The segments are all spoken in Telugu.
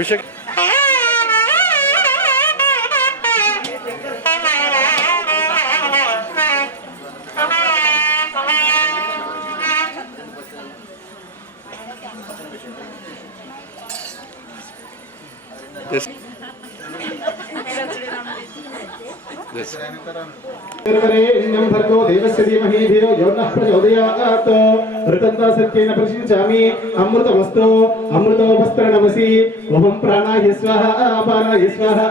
అభిషేక్ भर्गो देवस्य धीमहि धियो यो नः प्रचोदयात् ऋतन्वा सत्येन प्रशिंचामि अमृतमस्तु अमृतोपस्त्रणमसि ओम प्राणाय स्वाहा अपानाय स्वाहा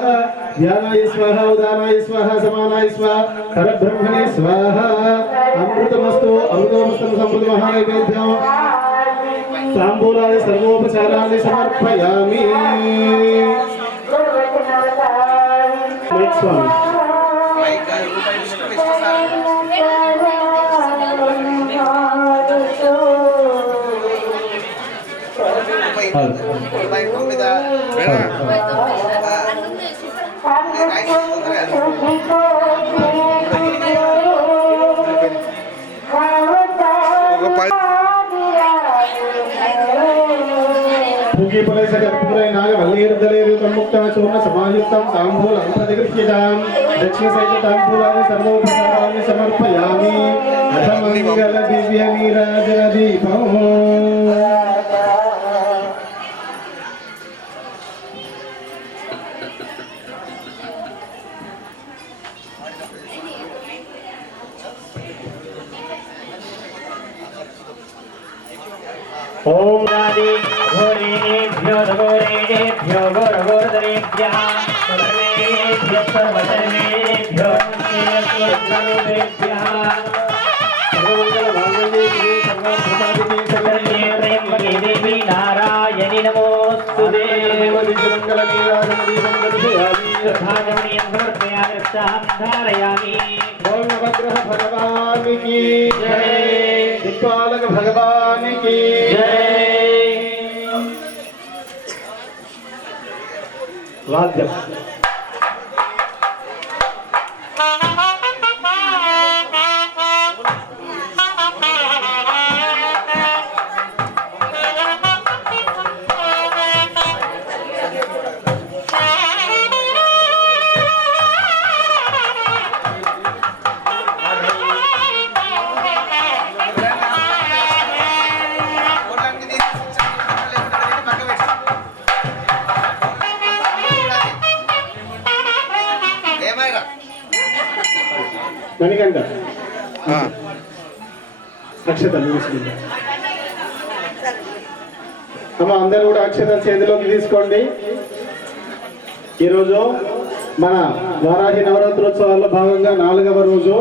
ध्यानाय स्वाहा उदानाय स्वाहा समानाय स्वाहा परब्रह्मणे स्वाहा अमृतमस्तु अमृतोपस्त्रं समृद्धमहानैवेद्यं ताम्बूलाय सर्वोपचाराणि समर्पयामि। ताम्बूलानि सर्वोपचाराणि समर्पयामि। मंगल दिव्य नीराजनदीपम् ओम आदि घोरेभ्यो घोरेभ्यो घोरघोरधरेभ्यः सर्वेभ्यः सर्वधर्मेभ्यो सर्वेभ्यः सर्वमंगलमांगल्ये शिवे सर्वार्थसाधिके शरण्ये देवी नारायणि नमोस्तुते। मंगलनीराजनदीपं दर्शयामि यथागमनीयं समर्पयामि रक्षां धारयामि। ओम नवग्रह भगवान की जय, दिक्पालक भगवान की जय। वाद्यम మణికంఠ అక్షతలు అమ్మ అందరూ కూడా అక్షతలు చేతిలోకి తీసుకోండి. ఈరోజు మన వారాహి నవరాత్రోత్సవాల్లో భాగంగా 4వ రోజు,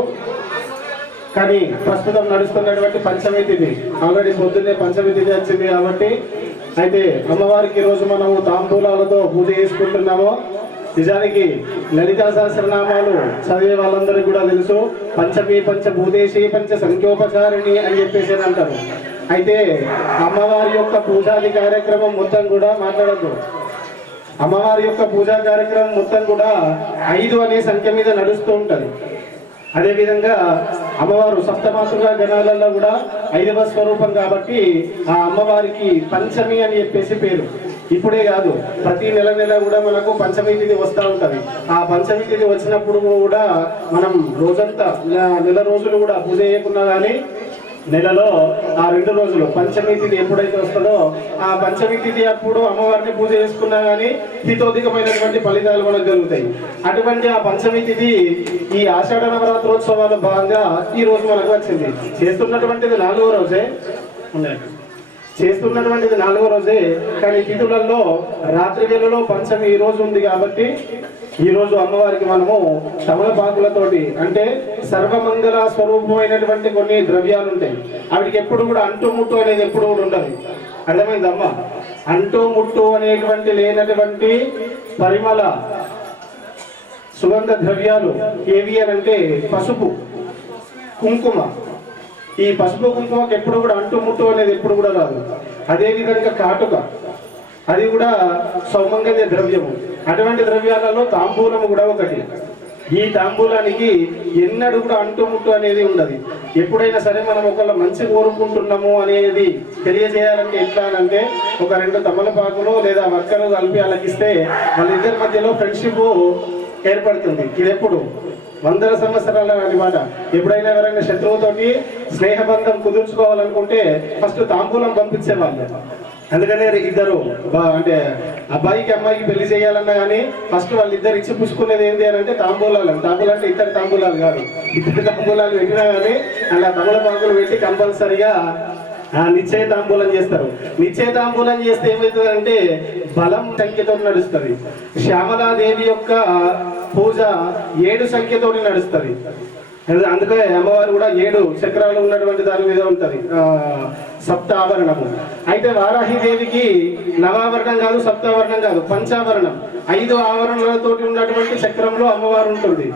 కానీ ప్రస్తుతం నడుస్తున్నటువంటి పంచమి తిథి. ఆల్రెడీ పొద్దున్నే పంచమి తిథి వచ్చింది కాబట్టి అయితే అమ్మవారికి ఈరోజు మనము తాంబూలాలతో పూజ చేసుకుంటున్నాము. నిజానికి లలితా సహస్రనామాలు చదివే వాళ్ళందరికీ కూడా తెలుసు. పంచమీ పంచభూతేశీ పంచ సంఖ్యోపచారిణి అని చెప్పేసి అంటారు. అయితే అమ్మవారి యొక్క పూజాది కార్యక్రమం మొత్తం కూడా మాట్లాడద్దు. అమ్మవారి యొక్క పూజా కార్యక్రమం మొత్తం కూడా 5 అనే సంఖ్య మీద నడుస్తూ ఉంటది. అదేవిధంగా అమ్మవారు సప్తమాతృగా గణాలలో కూడా 5వ స్వరూపం కాబట్టి ఆ అమ్మవారికి పంచమి అని చెప్పేసి పేరు. ఇప్పుడే కాదు, ప్రతి నెల కూడా మనకు పంచమి తిథి వస్తూ ఉంటది. ఆ పంచమి తిథి వచ్చినప్పుడు కూడా మనం రోజంతా నెల రోజులు కూడా పూజ చేయకున్నా కానీ నెలలో ఆ 2 రోజులు పంచమి తిథి ఎప్పుడైతే వస్తుందో ఆ పంచమి తిథి అప్పుడు అమ్మవారిని పూజ చేసుకున్నా కానీ హితోధికమైనటువంటి ఫలితాలు మనకు కలుగుతాయి. అటువంటి ఆ పంచమి తిథి ఈ ఆషాఢ నవరాత్రోత్సవాల భాగంగా ఈ రోజు మనకు వచ్చింది. చేస్తున్నటువంటిది 4వ రోజే, కానీ తిథులలో రాత్రి వేళలో పంచమి ఈ రోజు ఉంది కాబట్టి ఈ రోజు అమ్మవారికి మనము తమలపాకులతోటి, అంటే సర్వమంగళ స్వరూపమైనటువంటి కొన్ని ద్రవ్యాలు ఉంటాయి. వాటికి ఎప్పుడు కూడా అంటు ముట్టు అనేది ఎప్పుడు కూడా ఉండదు. అర్థమైందమ్మా? అంటు ముట్టు అనేటువంటి లేనటువంటి పరిమళ సుగంధ ద్రవ్యాలు ఏవి అని అంటే పసుపు, కుంకుమ. ఈ పసుపు కుంకుమకి ఎప్పుడు కూడా అంటు ముట్టు అనేది ఎప్పుడు కూడా రాదు. అదేవిధంగా కాటుక, అది కూడా సౌమంగళ్య ద్రవ్యము. అటువంటి ద్రవ్యాలలో తాంబూలము కూడా ఒకటి. ఈ తాంబూలానికి ఎన్నడూ కూడా అంటుముట్టు అనేది ఉండదు. ఎప్పుడైనా సరే మనం ఒకళ్ళ మంచి కోరుకుంటున్నాము అనేది తెలియజేయాలంటే ఎట్లా అంటే ఒక 2 తమలపాకులు లేదా వక్కలు కలిపి అలాగిస్తే వాళ్ళిద్దరి మధ్యలో ఫ్రెండ్షిప్ ఏర్పడుతుంది. ఇది ఎప్పుడు 100 సంవత్సరాల మాట. ఎప్పుడైనా ఎవరైనా శత్రువుతోటి స్నేహబంధం కుదుర్చుకోవాలనుకుంటే ఫస్ట్ తాంబూలం పంపించేవాళ్ళు. అందుకనే ఇద్దరు అంటే అబ్బాయికి అమ్మాయికి పెళ్లి చేయాలన్నా కానీ ఫస్ట్ వాళ్ళిద్దరు ఇచ్చి పుచ్చుకునేది ఏంటి అని అంటే తాంబూలాలు. తాంబూలు అంటే ఇద్దరు తాంబూలాలు కాదు, ఇద్దరు తాంబూలాలు పెట్టినా కానీ అలా తమలపాకులు పెట్టి కంపల్సరిగా నిశ్చయ తాంబూలం చేస్తారు. నిశ్చయ తాంబూలం చేస్తే ఏమవుతుందంటే బలం సంఖ్యతో నడుస్తుంది. శ్యామలాదేవి యొక్క పూజ 7 సంఖ్యతో నడుస్తుంది. అందుకే అమ్మవారు కూడా 7 చక్రాలు ఉన్నటువంటి దాని మీద ఉంటది సప్తావరణము. అయితే వారాహిదేవికి నవావరణం కాదు, సప్తావరణం కాదు, పంచావరణం 5 ఆవరణలతో ఉన్నటువంటి చక్రంలో అమ్మవారు ఉంటుంది.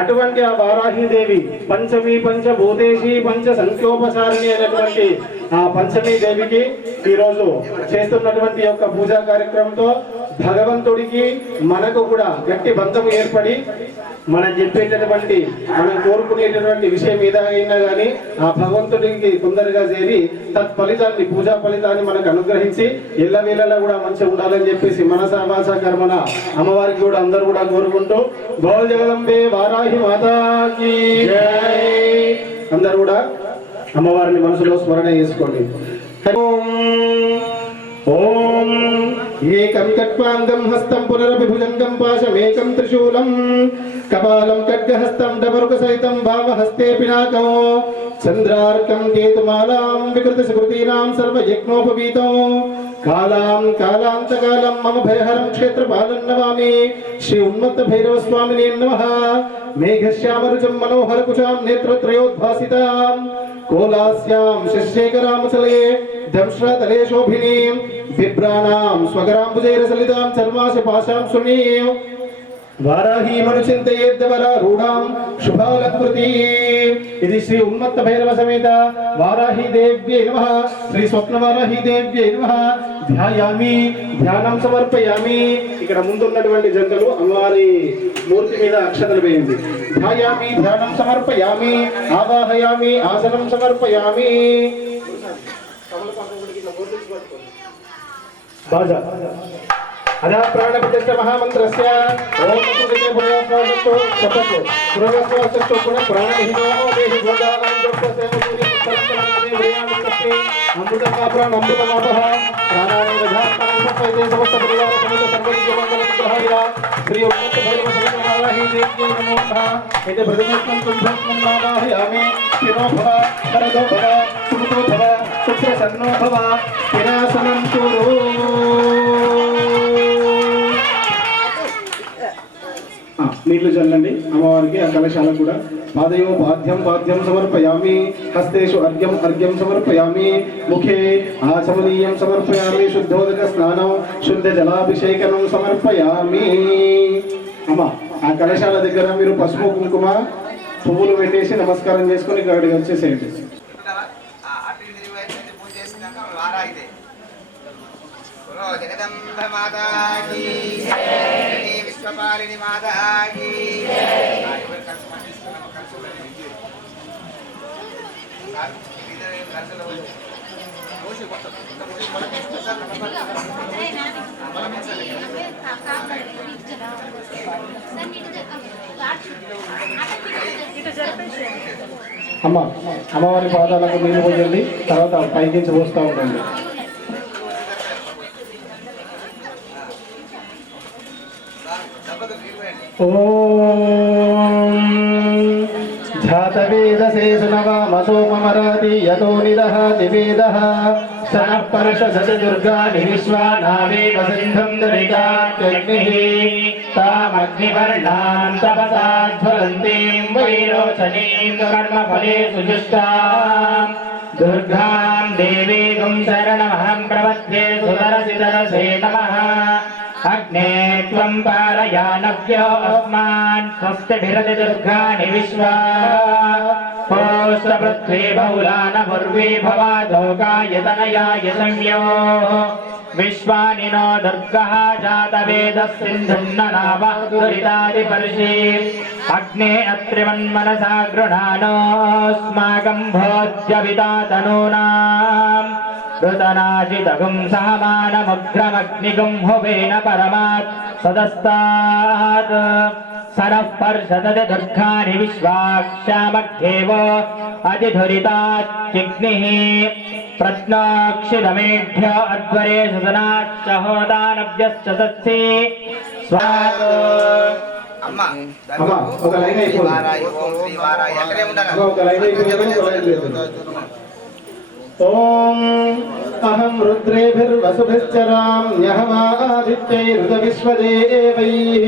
అటువంటి ఆ వారాహిదేవి పంచమి పంచభూతేషి పంచ సంఖ్యోపచారిణి అనేటువంటి ఆ పంచమీ దేవికి ఈరోజు చేస్తున్నటువంటి యొక్క పూజా కార్యక్రమంతో భగవంతుడికి మనకు కూడా గట్టి బంధం ఏర్పడి మనం చెప్పేటటువంటి మనం కోరుకునేటటువంటి విషయం ఏదైనా కానీ ఆ భగవంతుడికి తొందరగా చేరి తత్ఫలితాన్ని పూజా ఫలితాన్ని మనకు అనుగ్రహించి ఎల్లవేళలా కూడా మంచిగా ఉండాలని చెప్పేసి మనసా వాచా కర్మణ అమ్మవారికి కూడా అందరూ కూడా కోరుకుంటూ గోల్ జగదంబే వారాహి మాతాకి జై. అందరూ కూడా అమ్మవారిని మనసులో స్మరణ చేసుకోండి. ఓం ఏకం కట్వాంగం హస్తం పునరపి భుజంగం పాశమేకం త్రిశూలం కపాలం ఖడ్గహస్తం డమరుక సహితం భావహస్తే పినాకం చంద్రార్కం కేతుమాలాం వికృత సుకృతీనాం సర్వయజ్ఞోపవీతం కాలాం కాలాంతకాలం మమ భయహరం క్షేత్రపాలం నమామి శ్రీ ఉన్మత్త భైరవ స్వామినే నమః. మేఘశ్యామరుచం మనోహర కుచాం నేత్రత్రయోద్భాసితాం కోలాస్యాం శశేఖరామచలే దంశ్రతలే శోభినీం బిభ్రాణాం స్వగరాంబుజైరసలితాం చర్మాశ పాశాం శృణీం వారాహీమనుచింతయేద్దవరారూఢాం శుభాలంకృతి. ఇది శ్రీ ఉన్మత్త భైరవ సమేత వారాహి దేవ్యై నమః. శ్రీ స్వప్న వారాహి దేవ్యై నమః. ధ్యాయామి, ధ్యానం సమర్పయామి. ఇక్కడ ముందున్నటువంటి జంటలు అమ్మవారి మూర్తి మీద అక్షతలు వేయండి. ధ్యాయామి, ధ్యానం సమర్పయామి. ఆవాహయామి, ఆసనం సమర్పయామి. బాజా అదా ప్రాణప్రతిష్ఠ మహామంత్రస్య ఓం సుఖితే భయాస్వాసతో సపతో పురగస్వాసతో పునః ప్రాణహినో దేహి భోగానాం దొప్పసేమూరి ఉత్తరంతరాదే వ్రయామికస్తే అమృతమాప్రాణ అమృతమాపః ప్రాణానేవ ధాత్తాం సత్వైతే సమస్త పరివార సమేత సర్వైక మంగళ విగ్రహాయ శ్రీ ఉన్మత్త భైరవ సమేత వారాహి దేవ్యై నమో నమః. ఏతే ప్రతిష్ఠం కుంభస్మం నామాహయామి. స్థిరో భవ వరదో భవ సుమతో భవ సుప్రసన్నో భవ స్థిరాసనం కురు. నీళ్లు చల్లండి అమ్మవారికి. ఆ కలశాలకు కూడా పాదయో పాద్యం పాద్యం సమర్పయామి. హస్తేషు అర్ఘ్యం అర్ఘ్యం సమర్పయామి. ముఖే ఆచమనీయం సమర్పయామి. శుద్ధోదక స్నానం శుద్ధ జలాభిషేకనం సమర్పయామి. అమ్మ ఆ కలశాల దగ్గర మీరు పసుపు కుంకుమ పువ్వులు పెట్టేసి నమస్కారం చేసుకుని ఇక్కడికి వచ్చేసేయండి. జగదంబ మాతా కీ జై, విశ్వపాలిని మాతా కీ జై. అమ్మ అమ్మవారి పాదాలకు నీళ్ళు పోయండి. తర్వాత పైకించి పోస్తూ ఉండండి. ఓం ఝాతవేదసే సునవామసోమమరాతి యతో నిదహాతి వేదః సనః పర్షసతి దుర్గాని విశ్వానావేవ సింధం దరికాగ్నిః తామగ్నివర్ణాం తపసా జ్వలంతీం వైరోచనీం కర్మఫలే సుజుష్టాం దుర్గాం దేవీం శరణమహం ప్రపద్యే సుదరసిదరసే నమః. అగ్నే త్వం పారయానవ్యో అస్మాన్ స్వస్తిభిరతి దుర్గాని విశ్వా పోష్టపృథ్వీ బహుళాన పూర్వీ భవాదోకాయ తనయాయ సంయో विश्वानि नो दुर्गः जातवेदः सिन्धुन्न नाम दुरितादिपर्षि अग्ने अत्रिमन्मनसा गृणानोऽस्माकं भोज्यवितातनूनाम् ऋतनाशितगुं सहमानमुग्रमग्निगुं हुवेन परमात् सदस्तात् सरः पर्षदति दुर्गानि विश्वाक्षामग्धेव अधिधुरितात् चिग्निः प्रत्नाक्षिदमेढ्य अध्वरे सुदनाच्च होदानभ्यश्च सत्सि स्वात् అమ్మా ఒక లైన్ అయిపోయింది. ఓం శ్రీ వారాయ అక్కడే ఉండాలి. ఒక లైన్ అయిపోయింది. ఓం అహం రుద్రేభిర్వసుభిశ్చరామ్యహమాదిత్యైరుదవిశ్వదేవైః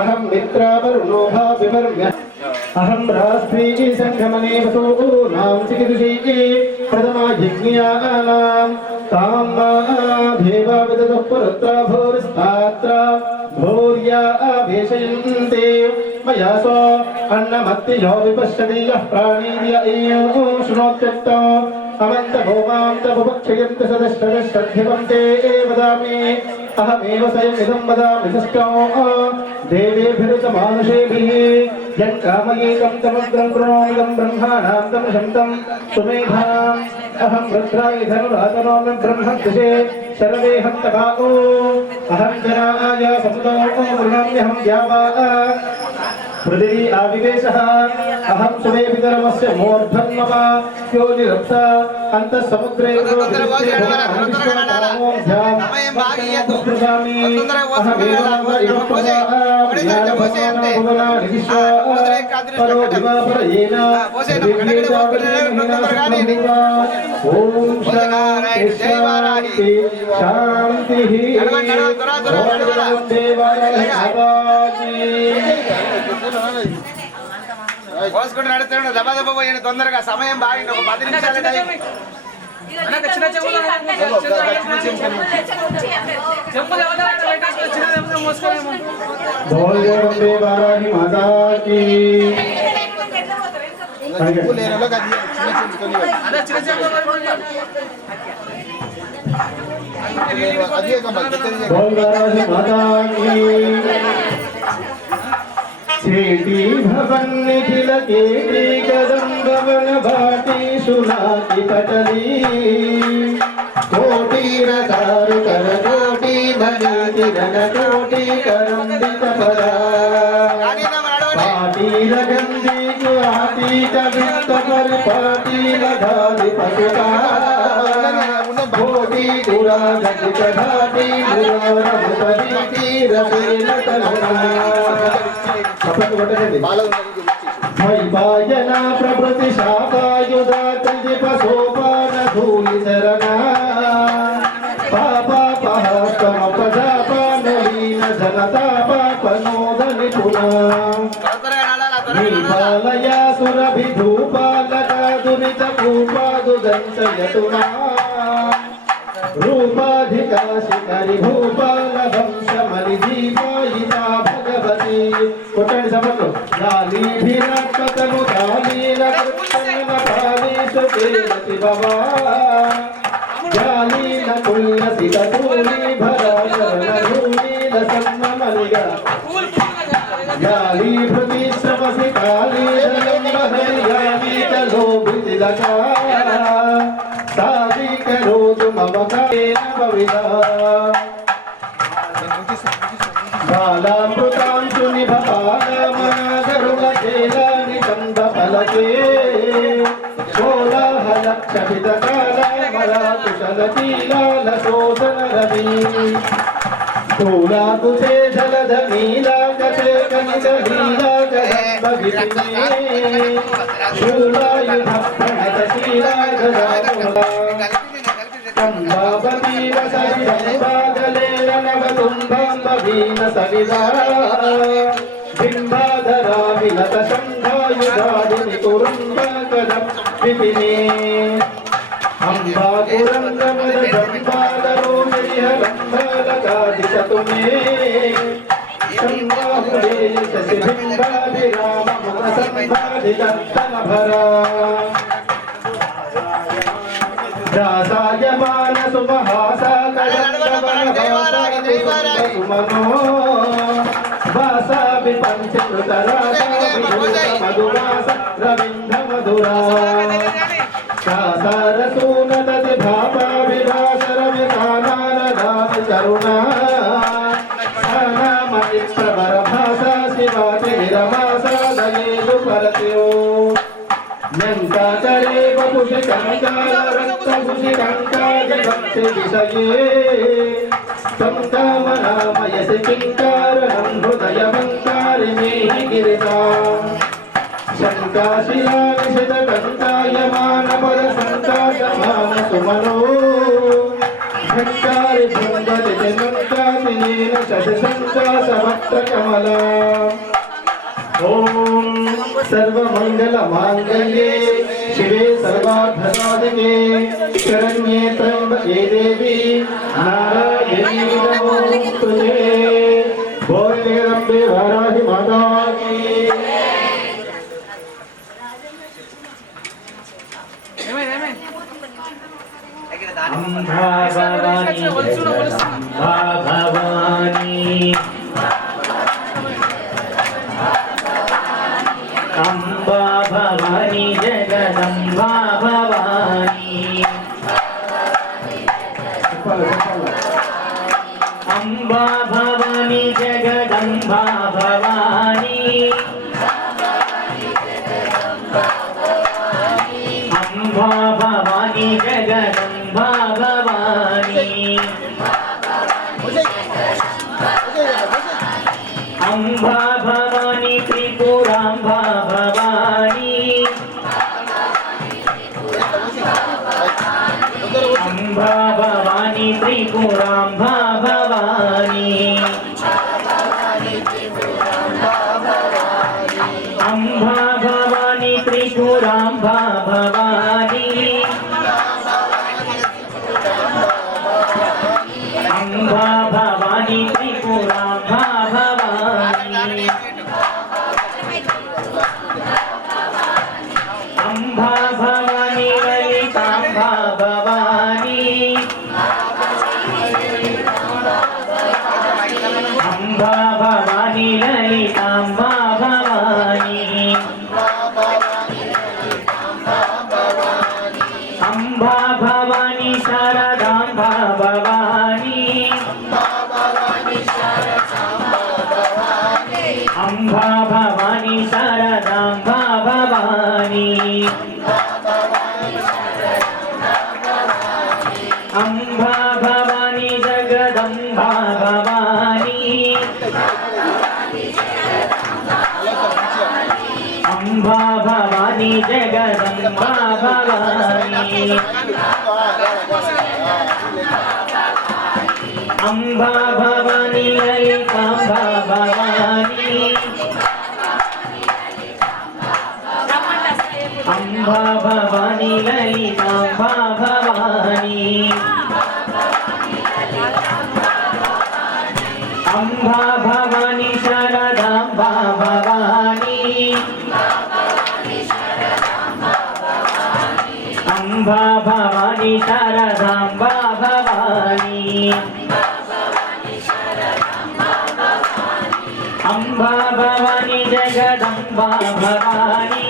అహం మిత్రావరుణో భావివర్మ్య అహం రాష్ట్రీ సంఘమనే వసూనాం చికిదుషీ ప్రథమా యజ్ఞానాం తాం దేవా విదదుః పురుత్రా భూరిస్తాత్రా భూర్యా అభిషయంతే మయా సో అన్నమత్తియో విపశ్యతి యః ప్రాణీయ ఏయో శృణోత్యత్తం అమంత భూమాంత భువక్షయంత సదశ్రదశ్రద్ధివంతే వదామి అహమేవ స్వయమిదం వదామి సష్టం దేవేభిరుత మానుషేభిః యం కామయేకం తమగ్రం ప్రణోమిదం బ్రహ్మాణాం తం శంతం సుమేధాం అహం రుద్రాయ ధనురాతనోమి బ్రహ్మద్దిశే శరవేహం తపాఓ అహం జనాయ సముదో వృణామ్యహం ద్యావా పృథివీ ఆవివేశః అహం సుమే పితరమస్య మూర్ధన్మమ యోనిరప్స అంతః సముద్రే శాంతి కోసుకుంటూ నడుస్తున్నాడు దబా దబా పోయిన తొందరగా సమయం బాగా ఒక 10 నిమిషాలు టైం. చేటి భవన్ నిఖిల కేటి కదంబవన భాటి సునాకి పటలి కోటి రదారు కర కోటి మణి కిరణ కోటి కరందిత పరా పాటి రగంది ఆటి కవిత పర పాటి లగాది పసుకా కోటి గురా గతిత ఘాటి గురా రమపతి రవేన తలనా వైపాయన ప్రభృతి శాపాయుధా త్రిదిప సోపాన ధూళి శరణా పాపహస్తమపజాపానలీన జనతాపాపనోద నిపుణా నీపాలయాసురభిధూపాలకాదునిత భూపాదు దంశయతునా రూపాధికా శిఖరి భూపాల వంశమలి దీపాయితా భగవతి కొట్టండి సభలో లాలీభిరకతను దాలీల కృష్ణ పాలీసు కేరతి భవా జాలీల తుల్యసి తూలి భరాచరణ ధూలీల సన్నమలిగా జాలీ భృతి శ్రవసి కాళీల లోభితిలకా సాధికరోతు మమ కాయేన భవిదా బాలామృతాంశు నిభపాలమనగరుల చేలాని కంద ఫలకే కోలాహల క్షపిత కాల మరాకుశల కీలాల శోధన రవి స్థూలాకుశే జలధ నీలాకశే కనిత లీలాకదంబ విపినే శూలాయుధ ప్రణత శీలాగదాముల కంబాబతీవ సరిదంబాగలేల నవతుంబాంబవీన సవిదా బింబాధరా విలత శంభాయుధాదిని కురుంబకదం విపినే అంబాకురంగమద దంబాదరో మిహలంబాలకాదిశతు మే సంబాహుడే శశిబింబాభిరామ సంబాధిదత్తనభరా దాసాయమాన సుమహాసా కళంగా సుమనో వాసాభి పంచకృతరాస మధువాస రవింద మధురా సారసూనదతి భాపా విభాస రవి కానారదాసి కరుణా నామతి ప్రవర భాసా శివాతి నిరమాస దయేషు పరత్యో యంకాచరే వపుషి కంకార రక్తభుషి కంకారి భక్తి విషయే సంకామనామయసి కింకారణం హృదయమంకారి మే గిరితాం శంకాశిలానిషిత కంకాయమాన పద సంకాశమాన సుమనో ఝంకారి భృంగతి జనంకాతి నీల శశి సంకాశ వక్త కమలా ఓం సర్వమంగళ మాంగళ్యే శివే సర్వార్థసాధికే శరణ్యే త్రయంబకే దేవి నారాయణీ నమోస్తుతే బోలే రంబే వారాహి మాతా కీ అంబా భవానీ అంబా భవానీ జగదంబా భవానీ అంబా భవానీ జగదంబా భవానీ అంబా భవానీ జగదంబా భవానీ అంబా భవానీ త్రిపురాంబా భవానీ అంబా భవానీ త్రిపురాంబా భవానీ అంబా భవానీ త్రిపురాంబా భవానీ అంబా భవానీ త్రిపురాంబా భవానీ అంబా భవానీ లలితాంబా భవానీ అంబా భవానీ లలితాంబా భవానీ అంబా భవానీ శారదాంబా భవానీ అంబా భవానీ శారదాంబా భవానీ అంబా భవానీ జగదంబా భవానీ అంబా భవానీ జగదంబా భవానీ అంబా భవానీ లలితాంబా భవానీ అంబా భవానీ లలితాంబా భవానీ అంబా భవానీ శారదాంబా భవానీ అంబా భవానీ శారదాంబా భవానీ అంబా భవానీ జగదంబా భవానీ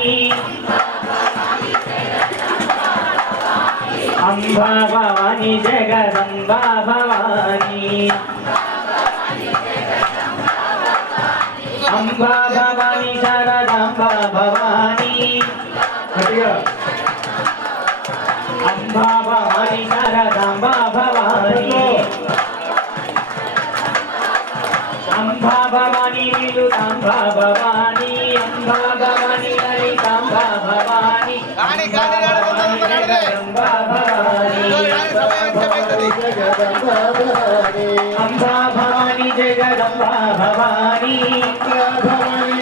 అంబా భవానీ జగదంబా భవానీ అంబా భవానీ శారదాంబా భవానీ అంబా భవానీ శారదాంబా భవానీ అంబా భవానీ విలుతాంబా భవానీ అంబా భవానీ లలితాంబా భవానీ జగదంబా భవానీ అంబా భవానీ జగదంబా భవానీ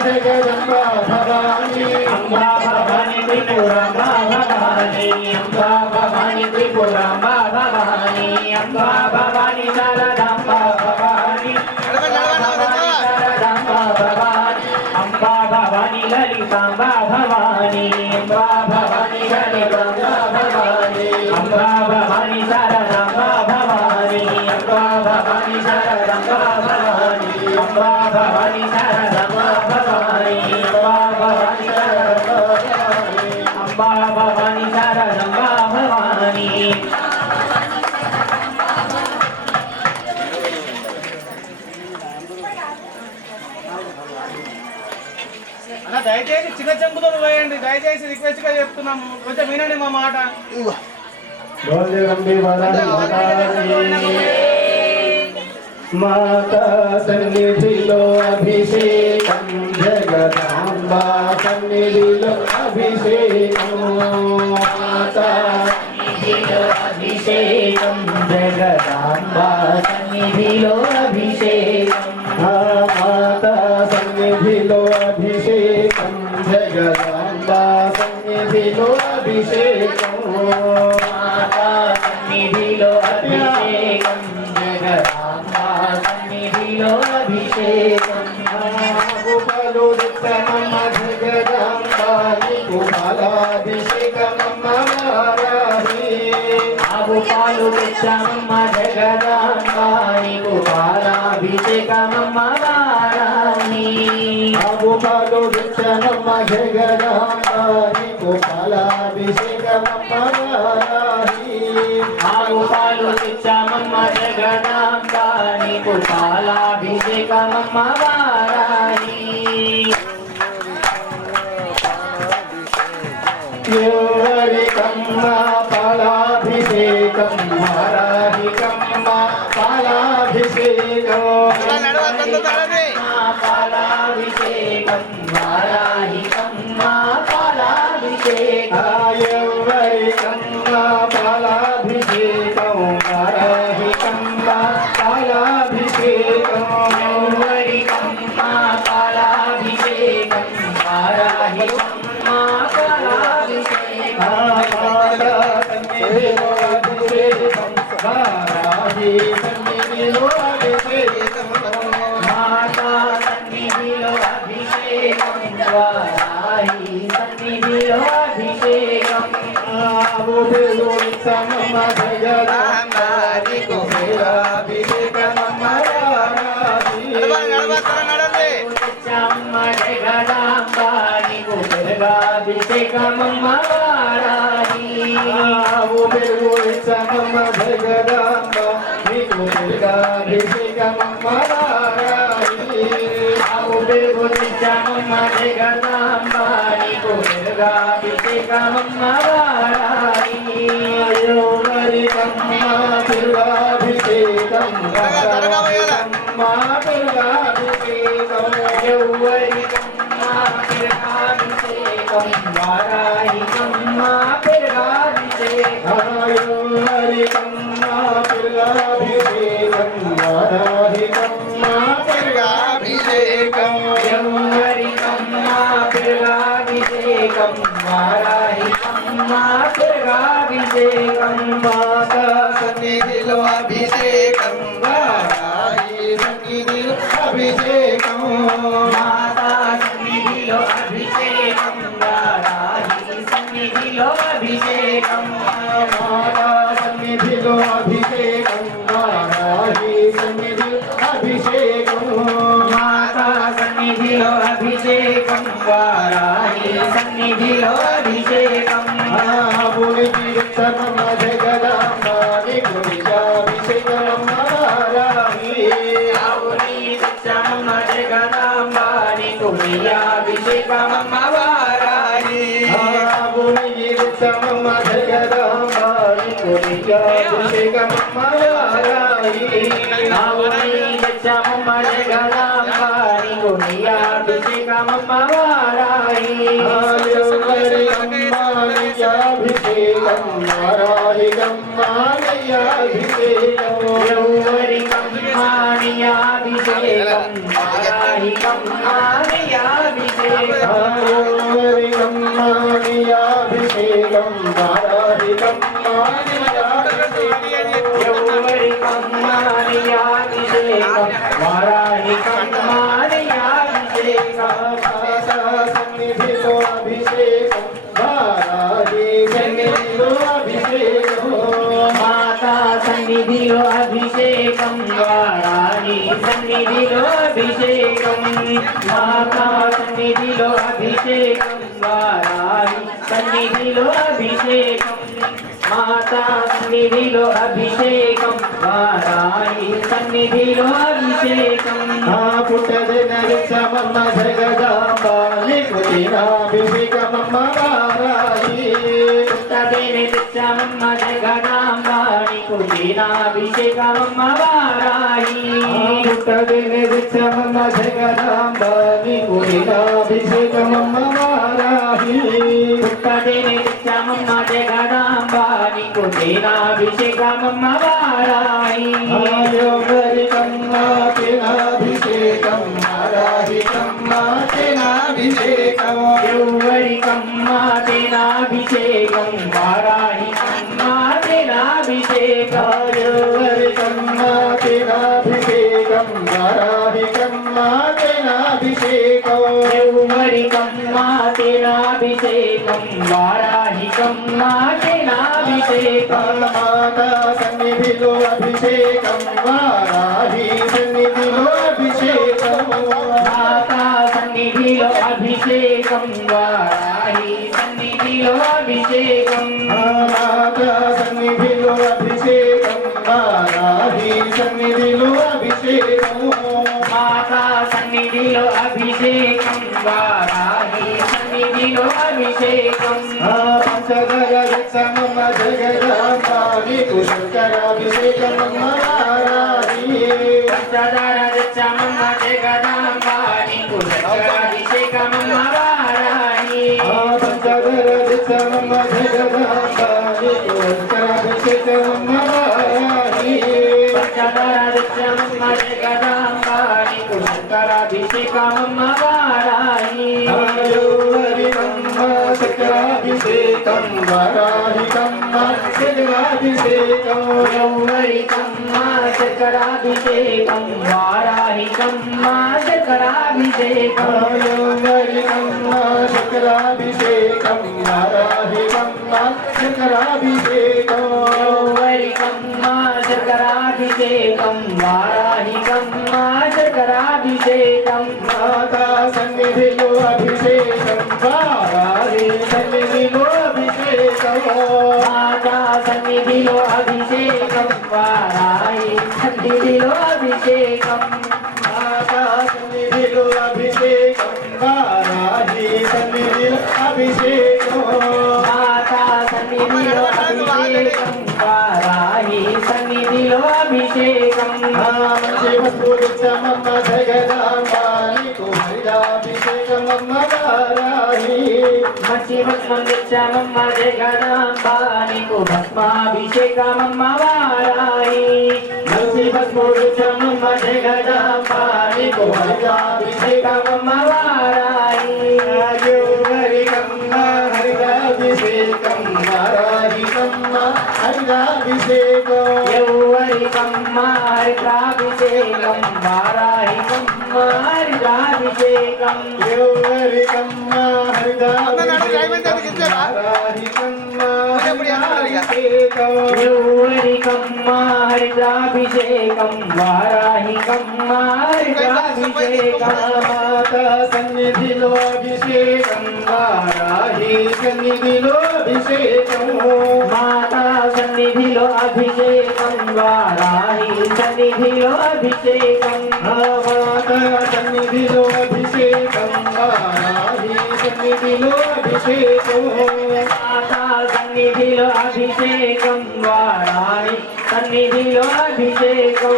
జగదంబా భవానీ అంబా భవానీ త్రిపురాంబా భవానీ అంబా భవానీ త్రిపురాంబా భవానీ అంబా భవానీ శారదాంబా భవానీ శారదాంబా భవానీ అంబా భవానీ లలితాంబా భవానీ అంబా భవానీ లలితాంబా భవానీ అంబా భవానీ శారదాంబా భవానీ అంబా భవానీ శారదాంబా భవానీ అంబా భవాని శారదమ్మా భవాని అంబా భవాని శారదమ్మా భవాని అంబా భవాని శారదమ్మా భవాని అన్న దయచేసి చిన్న చెంపుతో పోయండి, దయచేసి రిక్వెస్ట్ గా చెప్తున్నాము, కొంచెం వినండి మా మాట. మాతా సన్నిధిలో అభిషేకం జగదాంబా సన్నిధిలో అభిషేకం మాతా సన్నిధిలో అభిషేకం జగదాంబా సన్నిధిలో అభిషేకం మాతా సన్నిధిలో అభిషేకం జగదాంబా సన్నిధిలో అభిషేకం మాతా సన్నిధిలో అభిషేకం జగదాంబా సన్నిధిలో అభిషేకం గోపాలు నిత్యమమ్మ జగదాంబా నీకు బాలాభిషేకమమ్మ వారాహి ఆగుపాలు తెచ్చమ్మ జగదాంబా నీకు పాలాభిషేకమమ్మ వారాహి గోపాలు నిత్యమమ్మ జగదాంబా నీకు బాలాభిషేకమమ్మ వారాహి ఆగుపాలు తెచ్చమ్మ జగదాంబా నీకు పాలాభిషేకమమ్మ వారాహి ఎవరికమ్మ పాలాభిషేకం వారాహికమ్మ పాలాభిషేకం పాలాభిషేకం వారాహికమ్మ పాలాభిషేకం ఎవరికమ్మ పాలాభిషేకం వారాహికమ్మ పాలాభిషేకం ఎవరికమ్మ పాలాభిషేకం వారాహికమ్మ పాలాభిషేకం మాతా సన్నిధిలో అభిషేకం వారాహి సన్నిధిలో అభిషేకం సమమ జగదాంబా నీకు అభిషేకమమ్మ వారాహి చమ్మ జగదాంబా నీకు అభిషేకమమ్మ వారాహి సమమ జగదాంబా నీకు అభిషేకమమ్మ వారాహి చమ్మ జగదాంబా నీకు అభిషేకమమ్మ వారాహి ఎవరికమ్మ దుర్గాభిషేకం వారాహికమ్మ దుర్గాభిషేకం ఎవరికమ్మ పిరగాభిషేకం వారాహికమ్మ పిరగాభిషేకం ఎవరికమ్మ దుర్గాభిషేకం వారాహికమ్మ దుర్గాభిషేకం ఎవరికమ్మ పిరగాభిషేకం వారాహికమ్మ పిరగాభిషేకం మాతా సన్నిధిలో అభిషేకం వారాహి సన్నిధిలో అభిషేకం మాతా సన్నిధిలో అభిషేకం వారాహి సన్నిధిలో అభిషేకం మాతా సన్నిధిలో అభిషేకం వారాహి సన్నిధిలో అభిషేకం మాతా సన్నిధిలో అభిషేకం వారాహి సన్నిధిలో అభిషేకం ఆవునికి సమమ జగదాంబా నీకు అభిషేకమమ్మ వారాహి ఆవుని చమ్మ జగదాంబా నీకు అభిషేకమమ్మ వారాహి ఆవునికి సమమ జగదాంబా నీకు అభిషేకమమ్మ వారాహి ఆవుని చమ్మ జగదాంబా నీకు అభిషేకమమ్మ వారాహి అభిషేకం వారాహికమ్మ అభిషేకం ఎవరికమ్మ అభిషేకం వారాహికమ్మ అభిషేకం అభిషేకం వారాహికమ్మ ఎవరికమ్మ అభిషేకం వారాహికమ్మ అభిషేకం సన్నిధిలో అభిషేకం వారాహి సన్నిధిలో అభిషేకం మాతా సన్నిధిలో అభిషేకం మాతా సన్నిధిలో అభిషేకం వారాహి సన్నిధిలో అభిషేకం పుట్టదిన విచ్చమమ్మ జగదాంబ నీకు దినాభిషేకమమ్మ వారాహి పుట్టదిన విచ్చమమ్మ జగదాంబ నీకు దినాభిషేకమమ్మ వారాహి పుట్టదిన విచ్చమమ్మ జగదాంబ నీకు దినాభిషేకమమ్మ వారాహి పుట్టదిన విచ్చమమ్మ జగదాంబ నీకు దినాభిషేకమమ్మ వారాహి యోగరికమ్మ తినాభిషేకం వారాహికమ్మ తినాభిషేకం యోగరికమ్మ తినాభిషేకం వారాహికమ్మ తినాభిషేకం యోగరికమ్మ తినాభిషేకం వారాహికమ్మ తినాభిషేకం యోగరికమ్మ తినాభిషేకం వారాహికమ్మ తినాభిషేకం మాతా సన్నిధిలో అభిషేకం వారాహి సన్నిధిలో అభిషేకం మాతా సన్నిధిలో అభిషేకం వారాహి సన్నిధిలో అభిషేకం మాతా సన్నిధిలో అభిషేకం వారాహి సన్నిధిలో అభిషేకం మాతా సన్నిధిలో అభిషేకం వారాహి సన్నిధిలో అభిషేకం పంచదర విచ్చమమ్మ జగదాంబ నీకు శంకరాభిషేకమమ్మ వారాహి పంచదార తెచ్చమమ్మ జగదాంబ నీకు శంకరాభిషేకమమ్మ వారాహి పంచదర విచ్చమమ్మ జగదాంబ నీకు శంకరాభిషేకమమ్మ వారాహి పంచదార తెచ్చమమ్మ జగదాంబ నీకు శంకరాభిషేకమమ్మ వారాహి యోగరికమ్మ శంకరాభిషేకం వారాహికమ్మ శంకరాభిషేకం యోగరికమ్మ శంకరాభిషేకం వారాహికమ్మ శంకరాభిషేకం యోగరికమ్మ శంకరాభిషేకం వారాహికమ్మ శంకరాభిషేకం యోగరికమ్మ శంకరాభిషేకం వారాహికమ్మ శంకరాభిషేకం మాతా సన్నిధిలో అభిషేకం వారాహి సన్నిధిలో అభిషేకం మాతా సన్నిధిలో అభిషేకం వారాహి సన్నిధిలో అభిషేకం మాతా సన్నిధిలో అభిషేకం వారాహి సన్నిధిలో అభిషేకం మాతా సన్నిధిలో అభిషేకం వారాహి సన్నిధిలో అభిషేకం మంచి వస్తువులిచ్చమమ్మ జగదాంబ నీకు హరిదాభిషేకమమ్మ వారాహి మంచి భస్మందించమమ్మ జగదాంబ నీకు భస్మాభిషేకమమ్మ వారాహి మంచి భస్మోడిచ్చమమ్మ జగదాంబ నీకు హరిదాభిషేకమమ్మ వారాహి యోగరికమ్మ హరిదాభిషేకం వారాహికమ్మ హరిదాభిషేకం యౌవరికమ్మ హరితాభిషేకం వారాహికమ్మ హరితాభిషేకం యోగరికమ్మ హరిదాభిషేకం వారాహికమ్మ హరిదాభిషేకం యౌవరికమ్మ హరితాభిషేకం వారాహికమ్మ హరితాభిషేకం మాతా సన్నిధిలో అభిషేకం వారాహి సన్నిధిలో అభిషేకం మాతా సన్నిధిలో అభిషేకం వారాహి సన్నిధిలో అభిషేకం మాతా సన్నిధిలో అభిషేకం వారాహి సన్నిధిలో అభిషేకం మాతా సన్నిధిలో అభిషేకం వారాహి సన్నిధిలో అభిషేకం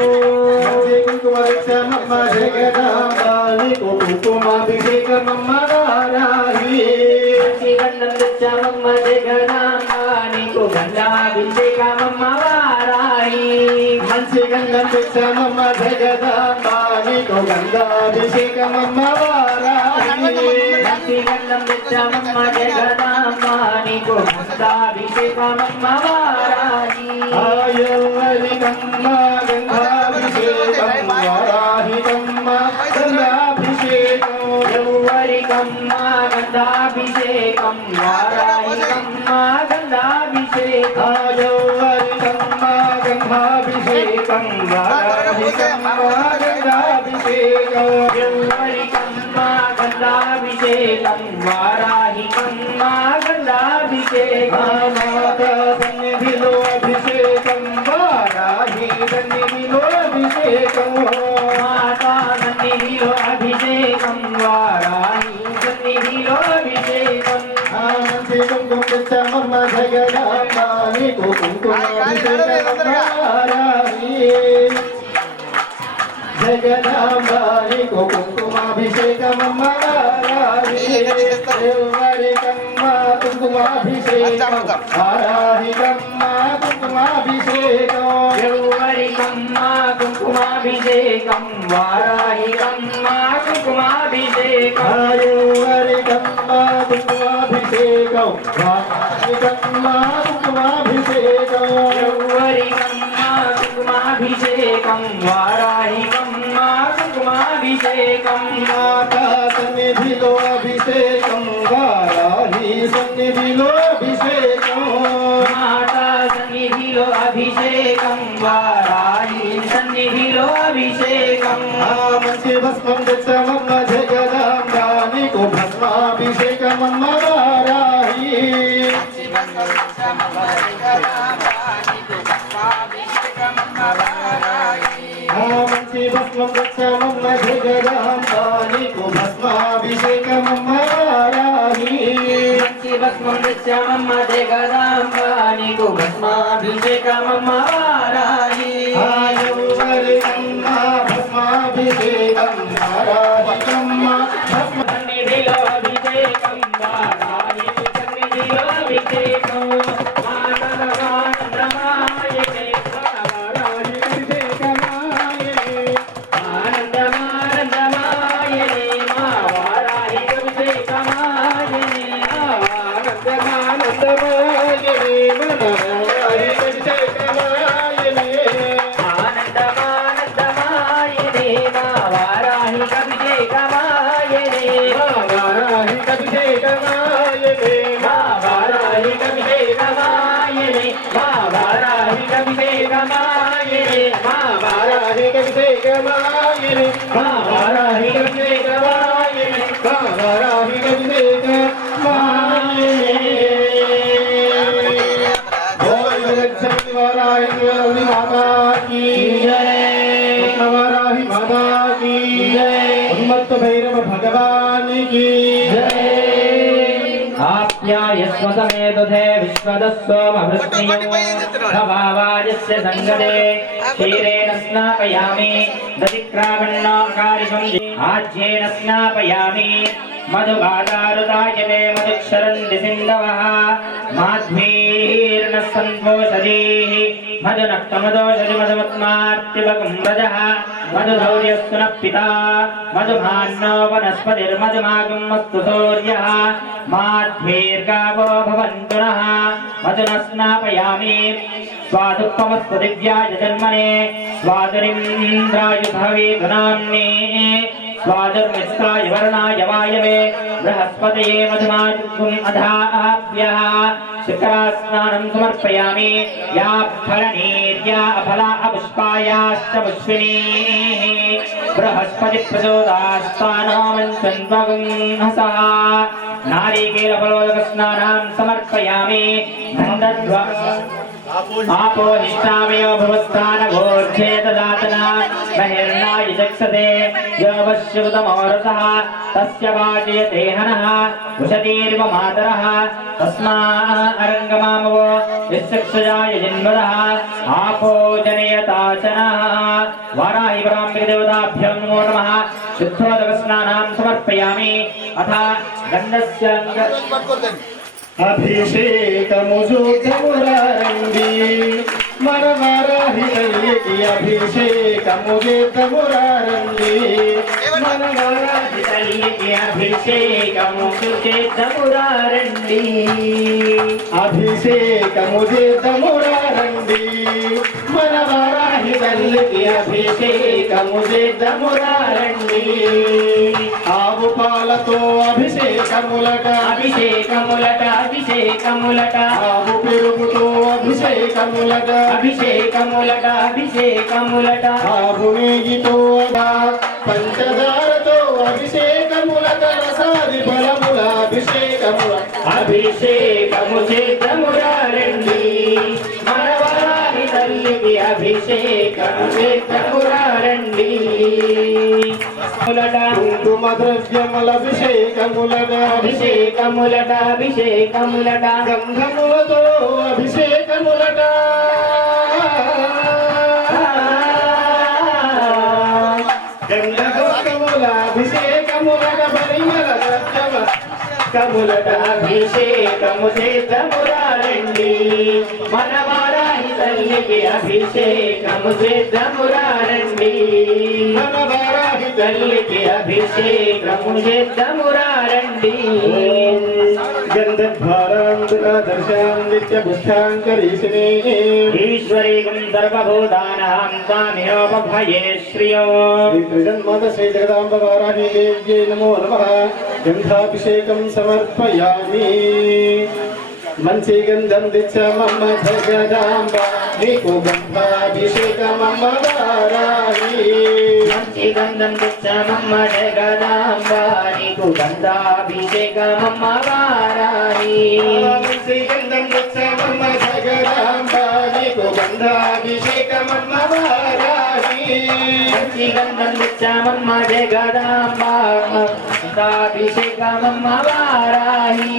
కుంకుమక్షమమ్మ జగదాంబ నీకు కుంకుమాభిషేకమమ్మ వారాహి గంధం తెచ్చమమ్మ జగదాంబ నీకు గంధాభిషేకమమ్మ వారాహి మంచి గంధం తెచ్చమమ్మ జగదాంబ నీకు గంధాభిషేకమమ్మ వారాహి గంధం తెచ్చమమ్మ జగదాంబ నీకు గంధాభిషేకమమ్మ వారాహి ఆయుర్వేదికమ్మ గంధాభిషేకం వారాహికమ్మ గంధాభిషేకం యౌవరికమ్మ గంధాభిషేకం వారాహికమ్మ గంధాభిషేకం ఆయుర్వేదికమ్మ గంధాభిషేకం వారాహికమ్మ గంధాభిషేకం యౌవరికమ్మ గంధాభిషేకం వారాహికమ్మ గంధాభిషేకం మాతా సన్నిధిలో అభిషేకం వారాహి సన్నిధిలో అభిషేకం మాతా సన్నిధిలో అభిషేకం వారాహి సన్నిధిలో అభిషేకం మంచి కుంకుమ తెచ్చామమ్మ జగదాంబ నీకు కుంకుమాభిషేకం వారాహి జగదాంబ నీకు కుంకుమాభిషేకమమ్మ వారాహి ఎవరికమ్మ కుంకుమాభిషేకం వారాహికమ్మ కుంకుమాభిషేకం ఎవరికమ్మ కుంకుమాభిషేకం వారాహికమ్మ కుంకుమాభిషేకం ఎవరికమ్మ కుంకుమాభిషేకం వారాహికమ్మ కుంకుమాభిషేకం ఎవరికమ్మ కుంకుమాభిషేకం వారాహికమ్మ కుంకుమాభిషేకం మాతా సన్నిధిలో అభిషేకం వారాహి సన్నిధిలో అభిషేకం మాతా సన్నిధిలో అభిషేకం వారాహి సన్నిధిలో అభిషేకం మంచి భస్మం తెచ్చమమ్మ జగదాంబ నీకు భస్మాభిషేకమమ్మ వారాహి మంచి భస్మం తెచ్చమమ్మ జగదాంబ నీకు భస్మాభిషేకమమ్మ వారాహి మంచి భస్మం తెచ్చామమ్మ జగదాంబ నీకు భస్మాభిషేకమమ్మ వారాహి ఎవరికమ్మ భస్మాభిషేకం వారాహికమ్మ భస్మ సన్నిధిలో అభిషేకం వారాహి సన్నిధిలో అభిషేకం ఆనందమానందమాయనే వారాహి ఆనందమానందమాయనే మా వారాహి అభిషేకమాయనే ఆనందమానందమాయనే మన వారాహి అభిషేకమాయనే ఆనందమానందమాయనే మా వారాహి అభిషేకమాయనే వారాహి అభిషేకమాయనే మా వారాహి అభిషేకమాయనే మా వారాహి అభిషేకమాయనే మా వారాహి అభిషేకమాయనే మా వారాహి అభిషేకమాయనే వారాహి అభిషేకమాయనే बोल लक्ष्मी वाराही माता की जय वाराही माता की जय उन्मत्त भैरव भगवान की जय आप्यायस्व समेतुधे विश्वदस्सोमवृष्णियोभावायस्य सङ्गते क्षीरेण स्नापयामि दधिक्रामण्णाकारिकम् आज्येन स्नापयामि मधुवादारुदायते मधुक्षरन्ति सिन्धवः माध्वीर्न सन्पोषधीः मधुनक्तमदोषधि मधुमत्मार्तिवकुम्भजः मधुधौर्यस्तु नः पिता मधुमान्नो वनस्पतिर्मधुमागं मस्तु सूर्यः माध्वीर्गावो भवन्तु नः मधुना स्नापयामि स्वादुत्तमस्तु दिव्याय जन्मने स्वादुरिन्द्रायुधवे गुणाम्ने स्वादुर्मित्राय वर्णाय वायवे बृहस्पतये मधुमार्गुम् अधाभ्यः शिखरास्नानं समर्पयामि या फलनीर्या अफला अपुष्पायाश्च पुष्पिणीः बृहस्पति प्रचोदास्तानामञ्चन्वगुं हसः नारिकेलफलोदकस्नानां समर्पयामि गन्धद्वा आपो निष्ठामयो भवस्तानघोर्ध्ये ददातना बहिर्नाय चक्षते योऽवश्यवतमोरसः तस्य वाचयते हनः वृषतीर्व मातरः तस्मा अरङ्गमामवो यश्चक्षुजाय जन्मदः आपो जनयताचनः वाराहि पराम्बिकदेवताभ्यो नमो नमः शुद्धोदकस्नानां समर्पयामि अथ गन्धस्य अभिषेकमुजुतमुरारंगी मन वाराहि तल्लिकी अभिषेकमुजुतमुरारंगी मन वाराहि तल्लिकी अभिषेकमुजुतमुरारंगी अभिषेकमुजुतमुरारंगी मन वाराहि तल्लिकी अभिषेकमुजुतमुरारंगी आవు పాలతో అభిషేకములట అభిషేకములట అభిషేకములట ఆవు పెరుగుతో అభిషేకములట అభిషేకములట అభిషేకములట ఆవు నెయ్యితో పంచదారతో అభిషేకములట రసాది ఫలముల అభిషేక అభిషేకము చేద్దామురారండి మనవరాని తల్లికి అభిషేకము చేద్దామురారండి కుంకుమ ద్రవ్యముల అభిషేకములట అభిషేకములట అభిషేకములట గంధములతో అభిషేకములట గంధముల అభిషేకములట పరిమళ కములట అభిషేకము చేద్దామురారండి మనవరాని తల్లికి అభిషేకము చేద్దామురారండి మనవరాని తల్లికి అభిషేకము చేద్దామురారండి గంధద్వారాంతరాదర్శాం నిత్యపుష్టాంకరీషిణే ఈశ్వరీకం సర్వభూతానాం తామియోపభయే శ్రియో శ్రీజన్మాత శ్రీ జగదాంబ వారాహి దేవ్యై నమో నమః గంధాభిషేకం సమర్పయామి మంచి గంధం తెచ్చమమ్మ జగదాంబ నీకు గంధాభిషేకమమ్మ వారాహి మంచి గంధం తెచ్చామమ్మ జగదాంబ నీకు గంధాభిషేకమమ్మ వారాహి మంచి గంధం తెచ్చమమ్మ జగదాంబ నీకు గంధాభిషేకమమ్మ వారాహి మంచి గంధం తెచ్చామమ్మ జగదాంబ గంధాభిషేకమమ్మ వారాహి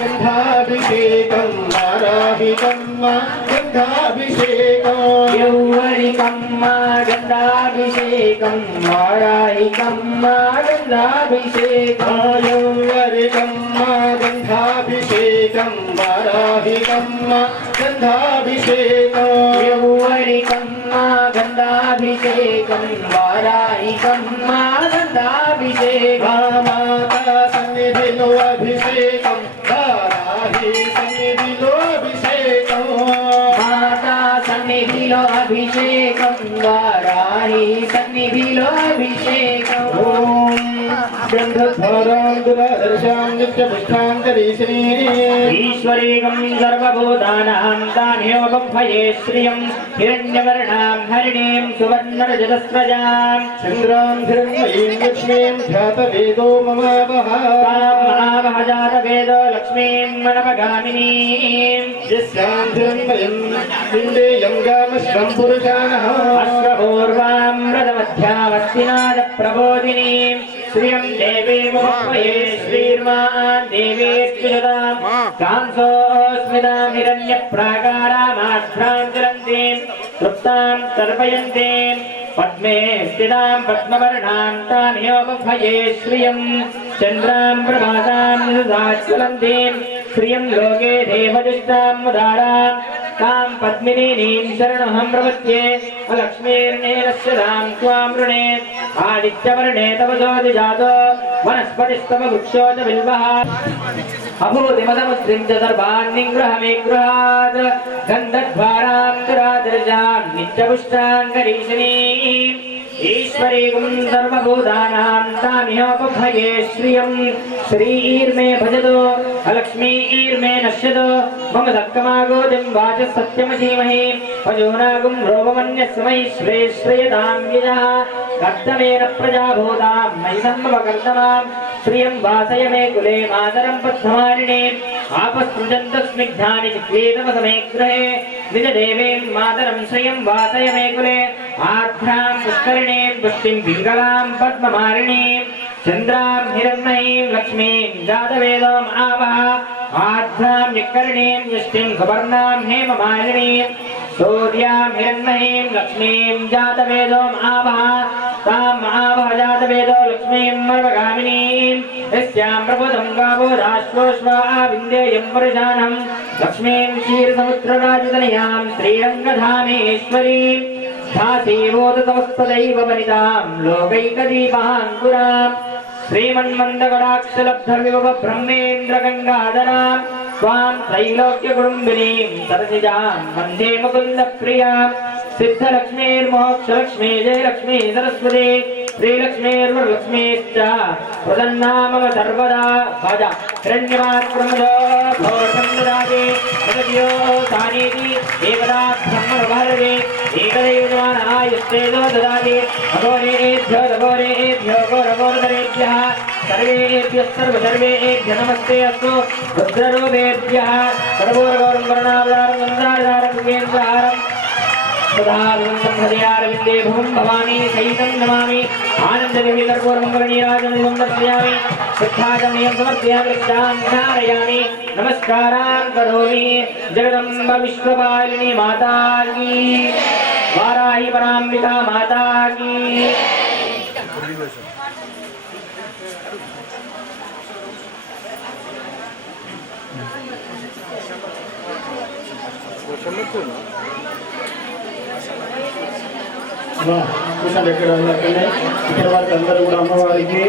గంధాభిషేకం వారాహికమ్మ గంధాభిషేకం యౌవరికమ్మ గంధాభిషేకం వారాహికమ్మ గంధాభిషేకం యౌవరికమ్మ గంధాభిషేకం వారాహికమ్మ గంధాభిషేకం యౌవరికమ్మ గంధాభిషేకం వారాహికమ్మ గంధాభిషేకం మాతా సన్నిధిలో అభిషేకం వారాహి సన్నిధిలో అభిషేకం మాతా సన్నిధిలో అభిషేకం వారాహి సన్నిధిలో అభిషేకం ఓం గంధద్వారాంతరాదర్శాం నిత్యపుష్టాంకరీషిణే ఈశ్వరీకం సర్వభూతానాం తామియోపభయే శ్రియం హిరణ్యవర్ణాం హరిణీం సువర్ణరజతస్రజాం చంద్రాం హిరణ్మయీం లక్ష్మీం ధ్యాతవేదో మమావహ మహావహజాతవేదో లక్ష్మీం మనపగామినీం యస్యాం హిరణ్మయం లింగేయం గామశ్వం పురుషానః అశ్వపూర్వాం రథమధ్యావస్తినాద ప్రబోధినీం శ్రియం దేవీముపయే శ్రీర్మాన్ దేవేత్యుజతాం కాంసోస్మితాం హిరణ్యప్రాకారామాభ్రాం జ్వలంతీం తృప్తాం తర్పయంతీం పద్మే స్థితాం పద్మవర్ణాం తామియోపభయే శ్రియం చంద్రాం ప్రభాతాం జ్వలంతీం శ్రియం లోకే దేవదుష్టాం ముదారాం तां पद्मिनीं शरणहं प्रपद्ये अलक्ष्मीर्नेरस्यदां त्वां वृणे आदित्यवर्णे तव ज्योतिजातो वनस्पतिस्तव वृक्षो च बिल्वः अभूतिमदमुद्रिं च सर्वान् निग्रहमे गृहात् गन्धद्वारान्तरादर्शां नित्यपुष्टाङ्गरीषिणीम् ईश्वरीं सर्वभूतानां तामिहोपभये श्रियं श्रीर्मे भजतो अलक्ष्मीर्मे नश्यतो मम सक्कमागोजं वाचः सत्यमधीमहि पजोनागुं रोपमन्यस्मै श्रेयतां यजः कर्तमेन प्रजाभूतां मयि सम्भवकर्तमां श्रियं वासय मे कुले मातरं पद्ममालिने आपस्पृजन्तस्निग्धानि चिक्रीतमसमे गृहे निजदेवीं मातरं श्रियं वासय मे कुले आर्द्रां पुष्करिणीं पुष्टिं पिङ्गलां पद्ममालिनीं चन्द्रां हिरण्मयीं लक्ष्मीं जातवेदोम् आवह आर्द्रां निकर्णीं यष्टिं सुवर्णां हेममालिनीं सूर्यां हिरण्मयीं लक्ष्मीं जातवेदोम् आवह ताम् आवह जातवेदो लक्ष्मीं मर्वगामिनीं यस्यां प्रभुतं गावो राष्ट्रोश्वा विन्देयं परिजानं लक्ष्मीं क्षीरसमुद्रराजतनयां श्रीरङ्गधामेश्वरीं धासीवोदतमस्तदैव वनितां लोकैकदीपाङ्कुरां श्रीमन्मन्दगडाक्षलब्धविभव ब्रह्मेन्द्रगङ्गाधरां स्वां त्रैलोक्यकुटुम्बिनीं सरसिजां वन्दे मुकुन्दप्रियां सिद्धलक्ष्मीर्मोक्षलक्ष्मी जयलक्ष्मी सरस्वती श्रीलक्ष्मीर्वरलक्ष्मीश्च प्रदन्नामम सर्वदा भज हिरण्यमात्रमजो भोषन्ददाति तदव्यो तानीति एकदा ब्रह्मणभारते एकदैवजमानायुस्तेजो ददाति अघोरेभ्यो घोरघोरधरेभ्यः सर्वेभ्यः नमस्ते अस्तु रुद्ररूपेभ्यः सर्वोरगौरं वर्णावतारं गन्धाधारं केन्द्रहारं सदाविन्दे भुवं भवानी सहितं नमामि आनन्ददेवी कर्पूरमङ्गलनीराजनं दर्शयामि श्रद्धाजमयं समर्पयामि ध्यानयामि नमस्कारान् करोमि जगदम्ब विश्वपालिनी माता की वाराही पराम्बिका माता की చూసారు ఎక్కడ అక్కడనే ఇక్కడ వారికి అందరూ కూడా అమ్మవారికి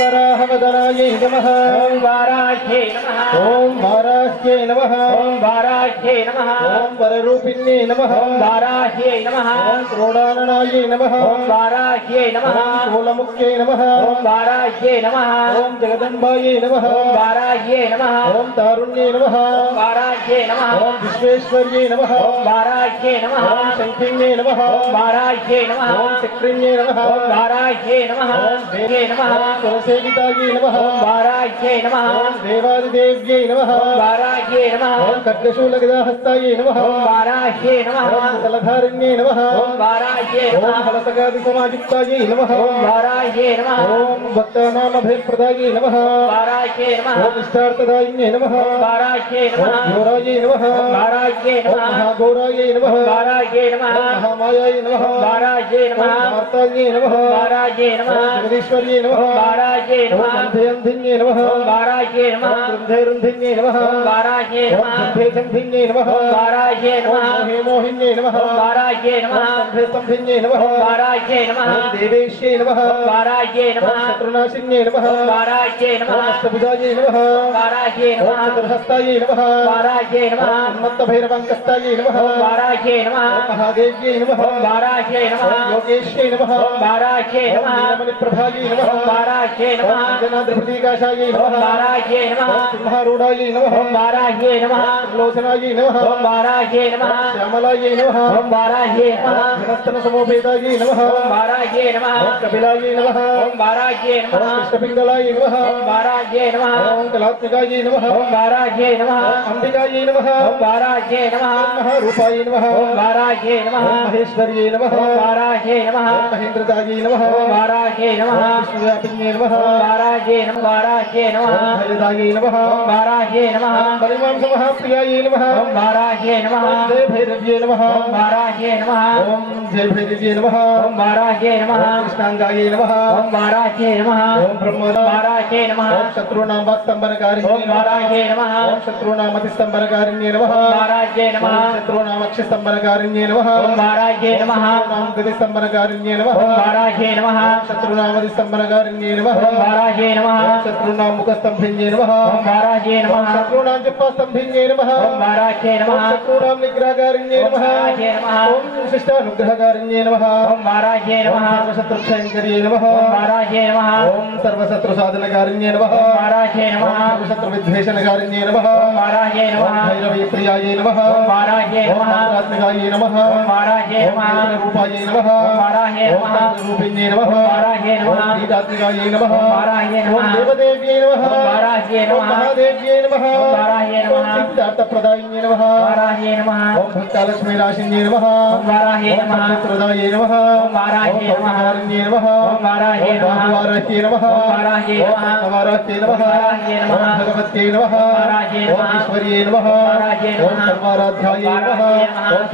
वराहवदनायै नमः ओम वाराह्ये नमः ओम वाराह्ये नमः ओम वाराह्ये नमः ओम वररूपिण्ये नमः ओम वाराह्ये नमः ओम क्रोडाननायै नमः ओम वाराह्ये नमः ओम स्थूलमुख्यै नमः ओम वाराह्ये नमः ओम जगदम्बायै नमः ओम वाराह्ये नमः ओम तारुण्ये नमः ओम वाराह्ये नमः ओम विश्वेश्वर्यै नमः ओम वाराह्ये नमः ओम शङ्खिन्ये नमः ओम वाराह्ये नमः ओम चक्रिण्ये नमः ओम वाराह्ये नमः ओम देवे नमः सुरसेवितायै नमः ओम वाराह्ये नमः ओम देवादिदेव्यै नमः ओम वाराह्ये नमः ओम खड्गशूलगदाहस्तायै नमः ओम वाराह्ये नमः ओम सकलधारिण्ये नमः ओम वाराह्ये ओम नमः फलसगादिसमायुक्तायै नमः ओम वाराह्ये नमः ओम भक्तानामभयप्रदायै नमः वाराह्ये नमः ओम इष्टार्थदायिन्ये नमः ओम वाराह्ये ओम नमः घोरायै नमः ओम वाराह्ये ओम नमः महाघोरायै नमः ओम वाराह्ये नमः ओम महामायायै नमः ओम वाराह्ये ओम नमः मार्तायै नमः ओम वाराह्ये नमः ओम जगदीश्वर्यै नमः ओम वाराह्ये ओम नमः अन्धयन्धिन्ये नमः ओम वाराह्ये ओम नमः गृन्धैरुन्धिन्ये नमः ओम वाराह्ये ओम नमः शम्भेशम्भिन्ये नमः ओम वाराह्ये ओम नमः मोहिमोहिन्ये नमः ओम वाराह्ये ओम नमः स्तम्भेस्तम्भिन्ये नमः ओम वाराह्ये नमः ओम देवेश्ये नमः ओम वाराह्ये ओम नमः शत्रुनाशिन्ये नमः ओम वाराह्ये ओम नमः अष्टभुजायै नमः ओम वाराह्ये ओम नमः चतुर्हस्तायै नमः वाराह्ये नमः ओम उन्मत्तभैरवाङ्कस्तायै नमः ओम वाराह्ये नमः ओम महादेव्यै नमः ओम वाराह्ये नमः ओम योगेश्यै नमः ओम वाराह्ये ओम नमः नीलमणिप्रभायै नमः ओम वाराह्ये ओम नमः जनाद्रिप्रतीकाशायै ओम नमः वाराह्ये नमः ओम सिंहारूढायै नमः ओम वाराह्ये नमः लोचनायै नमः ओम वाराह्ये नमः श्यामलायै नमः ओम वाराह्ये नमः धनस्तनसमोपेतायै नमः ओम वाराह्ये नमः ओम कपिलायै नमः ओम वाराह्ये ओम नमः कृष्णपिङ्गलायै नमः ओम वाराह्ये नमः ओम कलात्मिकायै नमः ओम वाराह्ये नमः ओम अम्बिकायै नमः ओम वाराह्ये नमः ओम महारूपायै नमः ओम वाराह्ये नमः ओम महेश्वर्यै नमः ओम वाराह्ये नमः ओम महेन्द्रदायै नमः ओम वाराह्ये नमः ओम विष्णुव्यापिन्ये नमः ओम वाराह्ये नमः वाराह्ये नमः ओम भयदायै नमः ओम वाराह्ये नमः ओम बलिमांसमहाप्रियायै नमः ओम वाराह्ये नमः ओम जय भैरव्ये नमः ओम वाराह्ये नमः ओम जय भैरव्ये नमः ओम वाराह्ये नमः ओम कृष्णांगायै नमः ओम वाराह्ये नमः ओम ब्रह्मणा वाराह्ये नमः ओम शत्रूणां वाक्स्तंभनकारिण्ये ओम वाराह्ये नमः ओम शत्रूणामतिस्तंभनकारिण्ये नमः ओम वाराह्ये नमः ओम शत्रूणामक्षस्तंभनकारिण्ये नमः ओम वाराह्ये नमः शत्रूणां गतिस्तंभनकारिण्ये नमः ओम वाराह्ये नमः शत्रूणामतिस्तंभनकारिण्ये नमः ओम वाराह्ये नमः शत्रूणां मुखस्तंभिन्ये नमः ओम वाराह्ये नमः शत्रूणां वाराञ्जपास्तम्भिन्ये नमः ओम वाराह्ये नमः शत्रूणां निग्रहकारिण्ये ओम नमः वाराह्ये नमः ओम शिष्टानुग्रहकारिण्ये नमः ओम वाराह्ये नमः सर्वशत्रुक्षयङ्कर्ये नमः ओम वाराह्ये नमः ओम सर्वशत्रुसाधनकारिण्ये नमः ओम वाराह्ये नमः सर्वशत्रुविद्वेषणकारिण्ये नमः ओम वाराह्ये नमः भैरवीप्रियायै नमः ओम वाराह्ये नमः मात्रात्मिकायै नमः ओम वाराह्ये नमः रूपायै नमः ओम वाराह्ये नमः रूपिण्ये नमः वाराह्ये नमः नीतात्मिकायै नमः वाराह्ये नमः ओम देवदेव्यै नमः वाराह्ये नमः ओम महादेव्यै नमः वाराह्ये नमः सिद्धार्थप्रदायिन्ये नमः वाराह्ये नमः ओम भक्तालक्ष्मीराशिन्ये नमः वाराह्ये नमः प्रदाये नमः वाराह्ये नमः कारुण्ये नमः वाराह्ये नमः वाराह्ये नमः वाराह्ये नमः वाराह्ये नमः वाराह्ये नमः भगवत्यै नमः वाराह्ये नमः ईश्वर्ये नमः वाराह्ये नमः सर्वाराध्यायै नमः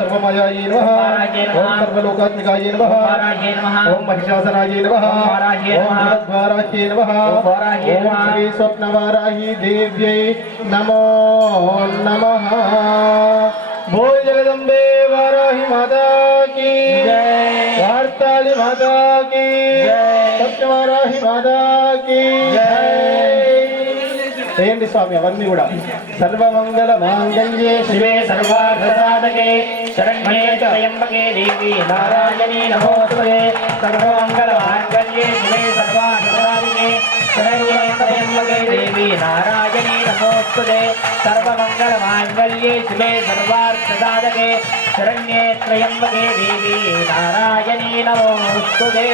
सर्वमयायै नमः वाराह्ये नमः सर्वलोकात्मिकायै नमः वाराह्ये नमः महिषासनायै नमः वाराह्ये नमः वाराह्ये नमः वाराह्ये नमः श्री स्वप्नवाराही देव्यै नमो नमः। बोल जगदम्बे वाराही माता की जय वार्ताली माता की जय सत्यवाराही माता की చేయండి స్వామి అవన్నీ కూడా సర్వమంగళ మాంగళ్యే शिवे सर्वार्थसाधके शरण्ये त्र्यम्बके देवी नारायणी नमोस्तुते सर्वमङ्गलमाङ्गल्ये शिवे सर्वार्थसाधके शरण्ये त्र्यम्बके देवी नारायणी नमोस्तुते सर्वमङ्गलमाङ्गल्ये शिवे सर्वार्थसाधके शरण्ये त्र्यम्बके देवी नारायणी नमोस्तुते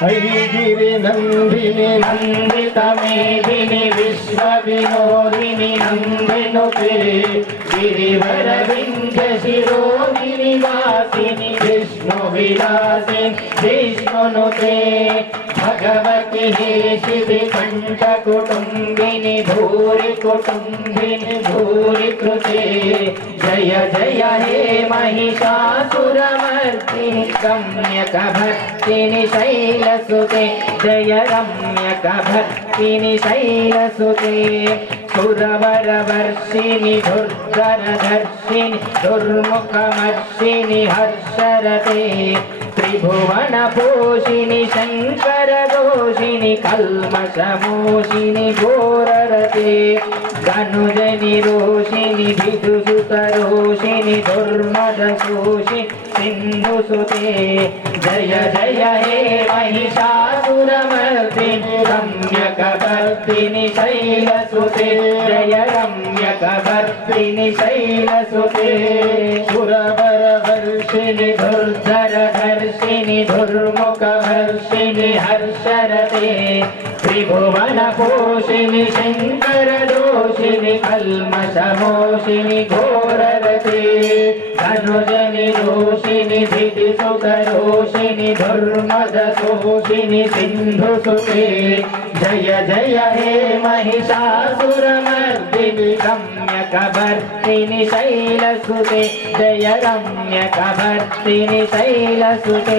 हरिगिरि नंदिनी नन्दितमेदिनि विश्वविनोदिनि नन्दिनुते गिरिवरविन्ध्यशिरोदिनि वासिनि विष्णुविलासिनि विष्णुनुते भगवति हेशिति कण्ठकुटुम्बिनि भूरि कुटुम्बिनि भूरि कृते जय जय हे महिषासुरमर्दिनि रम्यकभक्तिनि शैलसुते जय रम्यकभक्तिनि शैलसुते सुरवरवर्षिणि दुर्धरधर्षिणि दुर्मुखमर्षिणि हर्षरते त्रिभुवनपोषिणि शङ्करदोषिणि कल्मषमोषिणि घोररते धनुजनिरोषिणि विदुसुतरोषिणि दुर्मदशोषिणि सिन्धुसुते जय जय हे महिषासुरमर्दिनि रम्यकभक्तिनि शैलसुते जय रम्यकभक्तिनि शैलसुते सुरवरवर्षिणि दुर्धरधर्षिणि दुर्मुखवर्षिणि हर्षरते त्रिभुवनपोषिणि शङ्करदोषिणि कल्मषमोषिणि घोररते धनुजनिरोषिणि धितिसुतरोषिणि दुर्मदशोषिणि सिन्धुसुते जय जय हे महिषासुरमर्दिनि रम्यकभर्तिनि शैलसुते जय रम्यकभर्तिनि शैलसुते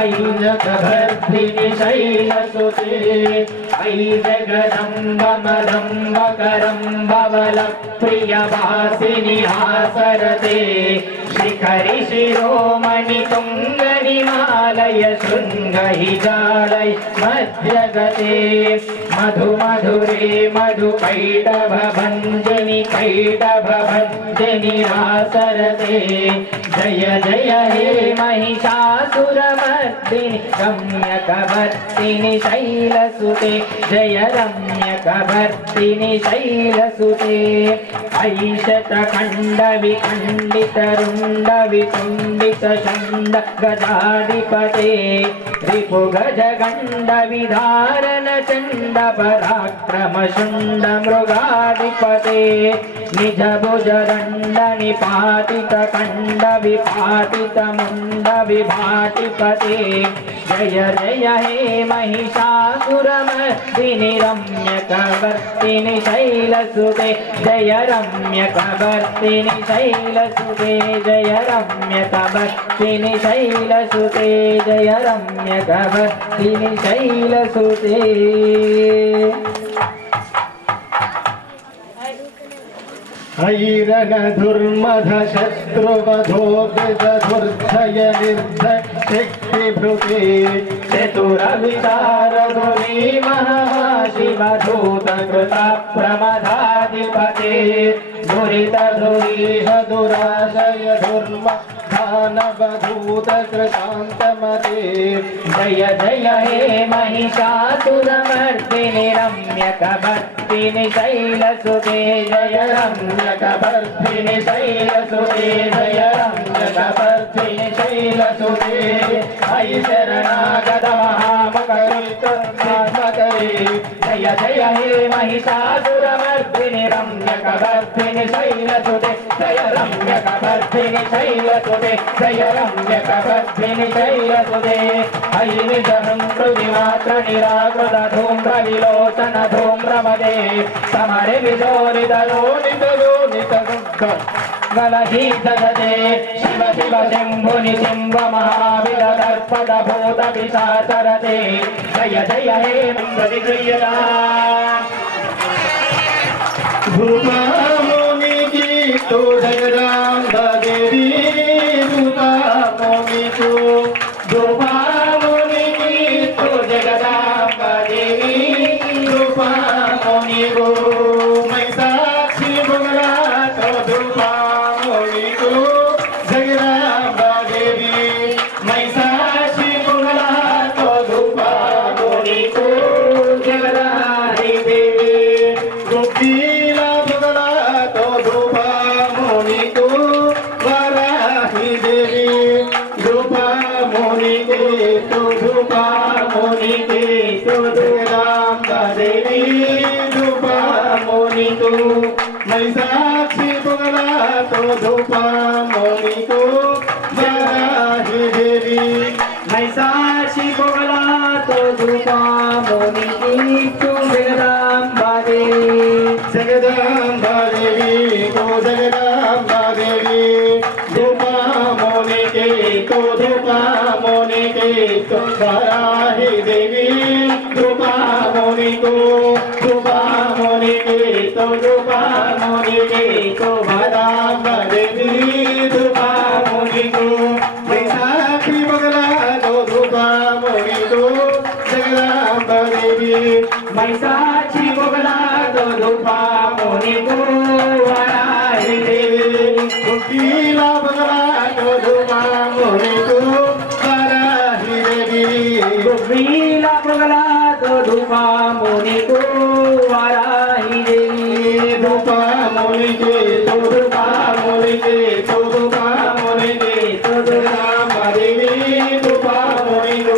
ऐजकभर्तिनि शैलसुते ऐ जगदम्बमदम्बकरम्बवलप्रियवासिनि हासरते शिखरि शिरोमणि तुङ्गनिमालय शृङ्गहिजालय मध्यगते मधु मधुरे मधु कैटभभञ्जनि कैटभभञ्जनि हासरते जय जय हे महिषासुरमर्दिनि रम्यकभर्तिनि शैलसुते जय रम्यकभर्तिनि शैलसुते ऐशतखण्डविखण्डितरुण्डवितुण्डितषण्ड गदाधिपते रिपुगजगण्डविधारण चण्ड पराक्रमशुण्ड मृगाधिपते నిజ భుజ దండ నిపాతిత ఖండ విపాతిత ముండ విభాటిపతే జయ జయ హే महिषासुरमर्दिनि रम्यकवर्तिनि शैलसुते जय रम्यकवर्तिनि शैलसुते जय रम्यकवर्तिनि शैलसुते जय रम्यकवर्तिनि शैलसुते ऐरण दुर्मध शत्रुवधोर्जय निर्धय शक्तिभृते चतुरविचारधुरी महाशिवधूत कृता प्रमदाधिपते दुरितधुरीह दुराशय धुर्म दानवधूत कृतान्तमते जय जय हे महिषासुरमर्दिनि रम्यकवर्तिनि शैलसुते जय रम्यकवर्तिनि शैलसुते जय रम्यकवर्तिनि शैलसुते अयि शरणागत महामकरुत्तमात्मकरे जय जय हे महिषासुरमर्दिनि रम्यकवर्तिनि शैलसुते जय रम्यकवर्तिनि शैलसुते जय रम्यकवर्तिनि शैलसुते अयि निजहं कृतिमात्र निराकृत धूम्र विलोचन धूम्रमदे समरे विदोनितलोनितलोनितदुग्ध गलधीतदते शिव शिव शम्भुनि शिम्ब महाविद दर्पद भूत पिशाचरते जय जय हे प्रतिक्रियता भूपामुनि की तो जगदाम्ब देवी भूपामुनि को भूपामुनि की तो जगदाम्ब देवी भूपामुनि को मैं साक्षी बोला तो भूपामुनि को जगदाम्ब देवी मैं साक्षी बोला तो भूपामुनि को जगदाम्ब देवी गोपीला बोला तो भूपामुनि को वराही देवी भूपामुनि के तो भूपामुनि के तो जगदाम्ब देवी भूपामुनि को मैं साक्षी बोला तो भूपामुनि को वराही देवी मैं साक्षी बोला तो भूपामुनि की तो जगदाम्ब देवी जगदाम्ब देवी तो जगदाम्ब देवी भूपामुनि के तो भूपामुनि के तो वराही देवी भूपामुनि को भूपामुनि के तो भूपामुनि के तो जगदाम्ब देवी भूपामुनि को मैं साक्षी बोला तो भूपामुनि को जगदाम्ब देवी मैं साक्षी बोला तो भूपामुनि को वराही देवी गोपीला बोला तो भूपामुनि को वराही देवी गोपीला बोला तो भूपामुनि को वराही देवी भूपामुनि के तो भूपामुनि के तो भूपामुनि के तो जगदाम्ब देवी भूपामुनि को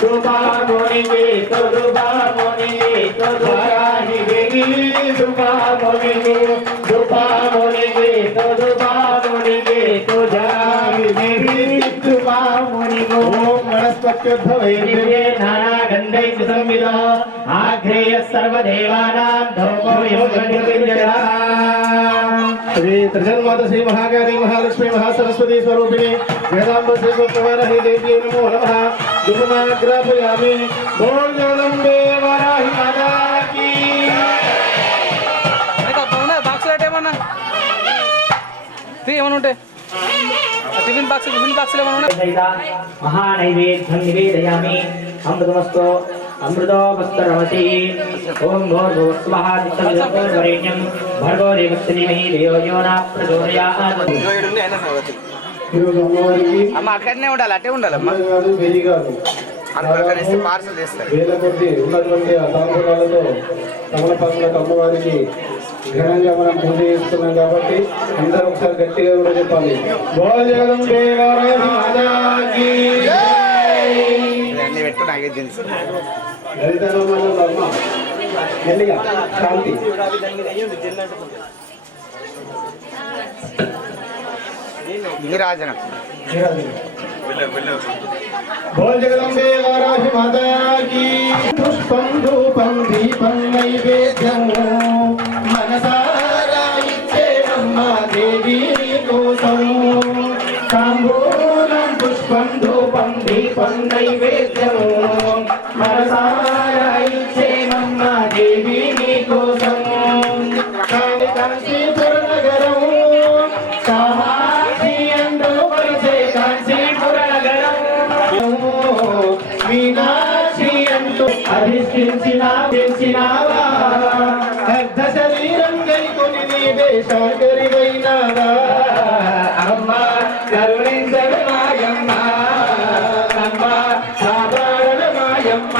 भूपामुनि के तो भूपामुनि के तो वराही देवी भूपामुनि को भूपामुनि के तो भूपामुनि के तो वराही देवी भूपामुनि को ओम वनस्पत्युद्भवे दिव्ये नाना गन्धै सुसंविदा आघ्रेय सर्वदेवानां धूपो योगनिर्विद्यता श्री त्रिजन्माता श्री महाकाली महालक्ष्मी महासरस्वती स्वरूपिणी वेदांब श्री गोपवाराही देवी नमो नमः धूपमाग्रापयामि बोल जगदम्बे वाराही माता की బాక్స్ ఏమన్నా ఏమన్నా ఉంటే టిఫిన్ బాక్స్ ఏమన్నా ఉన్నాయి महानैवेद्यं निवेदयामि अमृतमस्तु अमृतोपस्तरमसि ओम भूर्भुवस्वः तत्सवितुर्वरेण्यं भर्गो देवस्य धीमहि धियो यो न प्रचोदयात् ఈరోజు అమ్మవారికి అమ్మ అక్కడనే ఉండాలి, అట్టే ఉండాలమ్మా. కాదు వెయ్యి కాదు అక్కడ ఇస్తే పార్సల్ చేస్తారు. వేల కొద్ది ఉన్నటువంటి ఆ తాంబూలాలతో తమలపాకులకు అమ్మవారికి ఘనంగా మనం పూజ చేస్తున్నాం కాబట్టి అందరూ ఒకసారి గట్టిగా కూడా చెప్పాలి బోల్ జగదంబే వారాహి మాతాకి జై. అన్ని పెట్టు నాకే తెలుసు. లలితారామన్న ధర్మ మెల్లిగా శాంతి నీరాజనం. बोल जगदम्बे वाराहि माता की पुष्पं धूपं दीपं नैवेद्यं मनसारा इच्छेमम्मा देवी कोसं ताम्बूलं पुष्पं धूपं दीपं नैवेद्यं मनसारा इच्छेमम्मा देवी कोसं काशीपुरनगरं कामाक्षी अंदो परिचे काशीपुरनगरं మీనాక్షి అంటూ అధిష్ఠించినావా అర్ధ శరీరం గైకొని నీవే సాగరివైనావా అమ్మ కరుణించవే మాయమ్మ అమ్మ కాపాడవే మాయమ్మ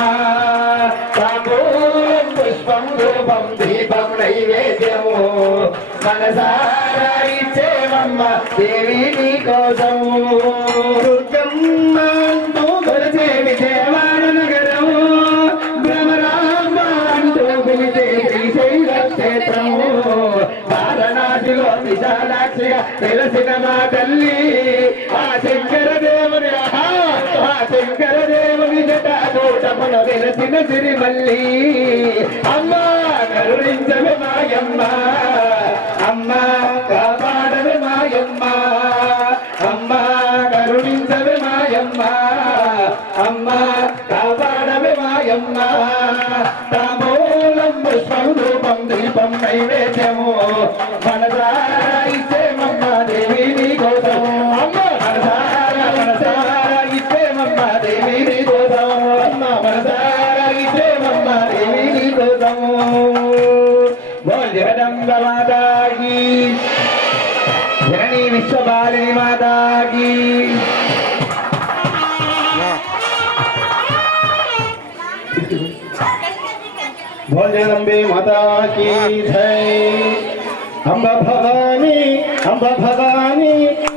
తాంబూలం పుష్పం రూపం దీపం నైవేద్యము మనసారా ఇచ్చేమమ్మ దేవి నీ కోసం దుర్గమ్మ అంటూ కొలిచే విజయవాడ నగరము భ్రమరాంబ అంటూ పిలిచే శ్రీశైల క్షేత్రము వారణాసిలో విశాలాక్షిగా తెలిసిన మా తల్లి ఆ శంకర దేవుని ఆ శంకర దేవుని జటాటమున వెలసిన సిరిమల్లి అమ్మ కరుణించవే మాయమ్మ అమ్మ కాపాడవే మాయమ్మ అమ్మ కరుణించవే మాయమ్మ అమ్మ కాపాడవే మాయమ్మ తాంబూలం పుష్పం రూపం దీపం నైవేద్యము మనసారా ఇచ్చేమమ్మ దేవి నీ కోసం అమ్మ మనసారా ఇచ్చేమమ్మ దేవి నీ కోసం అమ్మ మనసారా ఇచ్చేమమ్మ దేవి నీ కోసం बोल जगदम्बा माता की जननी विश्वपालिनी माता की बोल जगदम्बे माता की जय अम्बा भवानी अम्बा भवानी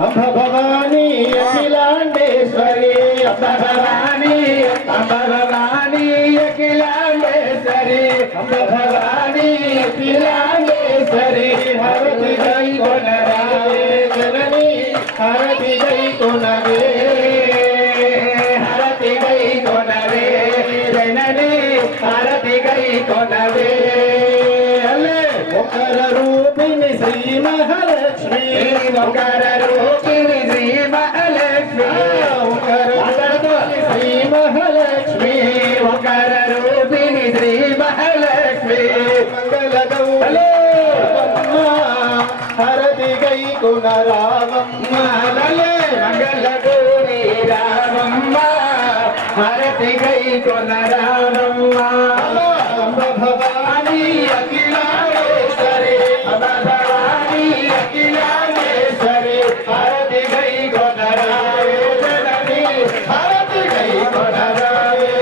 अम्बा भवानी अखिलांडेश्वरी अम्बा भवानी अखिलांडेश्वरी अम्बा भवानी अखिलांडेश्वरी हरति जय कोनरावे जननी हरति जय कोनवे हरति जय कोनवे जननी हरति जय कोनवे ओंकार रूपिणी श्री महालक्ष्मी ओंकार रूपिणी श्री महालक्ष्मी ओंकार रूपिणी श्री महालक्ष्मी ओंकार रूपिणी श्री महालक्ष्मी मंगल गौरी हरति गई गुण रामम्म लले मंगल गौरी रामम्म हरति गई गुण रामम्म अम्ब भवानी अखिलांडेश्वरी अम्ब भवानी अखिलांडेश्वरी हरति गई गुण रावे जननी हरति गई गुण रावे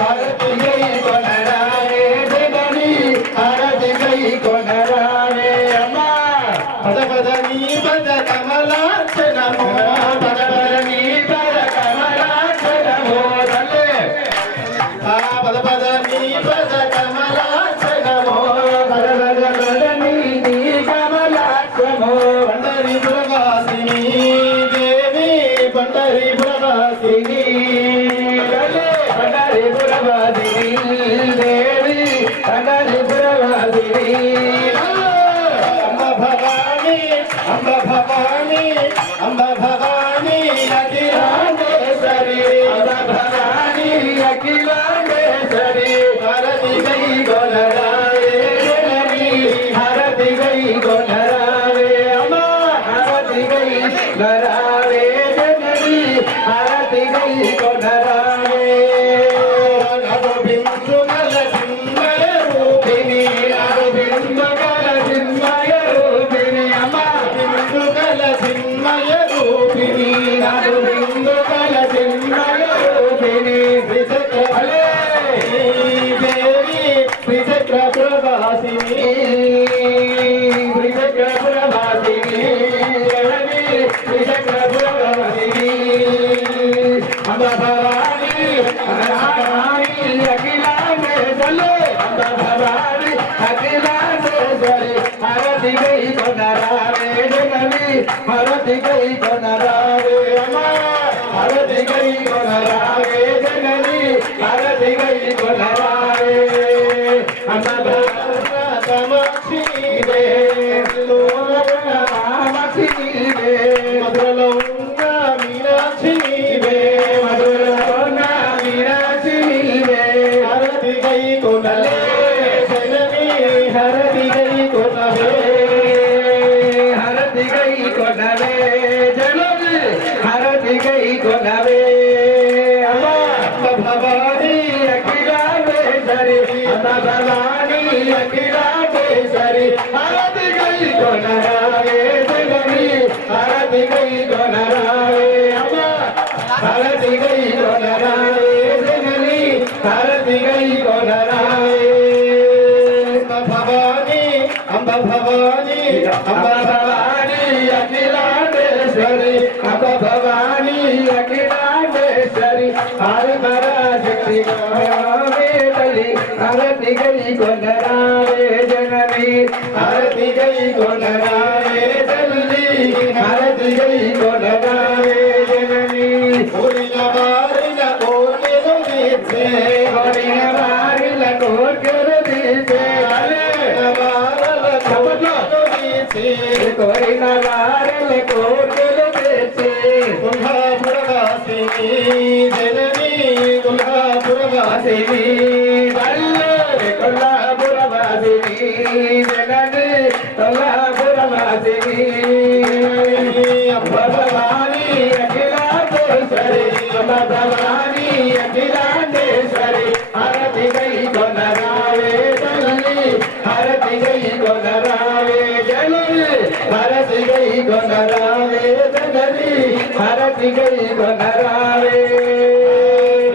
हरति गई गुण रावे जननी हरति गई गुण रावे अम्मा पद पदनी पद कमलाक्षणमो पद पदनी पद कमलाक्षणमो तले पद पदनी पद कमलाक्षणमो पद पदनी कमलाक्षणमो पंढरीपुरवासिनी देवी पंढरीपुरवासिनी पंढरीपुरवासिनी देवी पंढरीपुरवासिनी अम्ब भवानी अम्ब भवानी अम्ब भवानी अखिलांडेश्वरी अम्ब भवानी अखिलांडेश्वरी हरति गई गोलरावे जननी हरति गई गोलरावे अम्मा हरति गई गोलरावे जननी हरति गई गोलरावे बिंदु कल चिन्मय रूपिणी बिंदु कल चिन्मय रूपिणी अम्मा बिंदु कल चिन्मय रूपिणी बिंदु कल चिन्मय रूपिणी देवी त्रिचक्रप्रभासिनी त्रिचक्रप्रभासिनी त्रिचक्रप्रभासिनी अम्ब भवानी अखिलांडेश्वरी अम्ब भवानी अखिलांडेश्वरी हरति गई कोनरावे हरति गई कोनरावे अम्मा हरति गई कोनरावे जननी हरति गई कोनरावे अम्मा कामाक्षी रे कामाक्षी रे मधुरलौंगा मीनाक्षी रे मधुरलौंगा मीनाक्षी रे हरति गई कोनले जननी हरति गई कोनवे हरति गई कोनवे जननी हरति गई कोनवे अम्मा भवानी अखिलांडेश्वरी अम्मा भवानी अखिलांडेश्वरी हरति गई कोनरावे जननी हरति गई कोनरावे अम्मा हरति गई कोनरावे जननी हरति गई कोनरावे भवानी अम्बा भवानी अखिलांडेश्वरी अम्बा भवानी अखिलांडेश्वरी हरि पराशक्ति गोविंदली हरति गई कोनरावे जननी हरति गई कोनरावे जननी हरति गई कोनरावे जननी होरिन बारिन कोर्केलो दीपे होरिन बारिन कोर्केलो दीपे कोरिन बारिन कोर्केलो दीपे कोल्हापुरवासिनी जननी कोल्हापुरवासिनी कोल्हापुरवासिनी जननी कोल्हापुरवासिनी अम्बा भवानी अखिलांडेश्वरी अम्बा भवानी अखिलांडेश्वरी हरति गई कोनरावे जननी हरति गई कोनरावे जननी हरति गई कोनरावे जननी हरति गई कोनरावे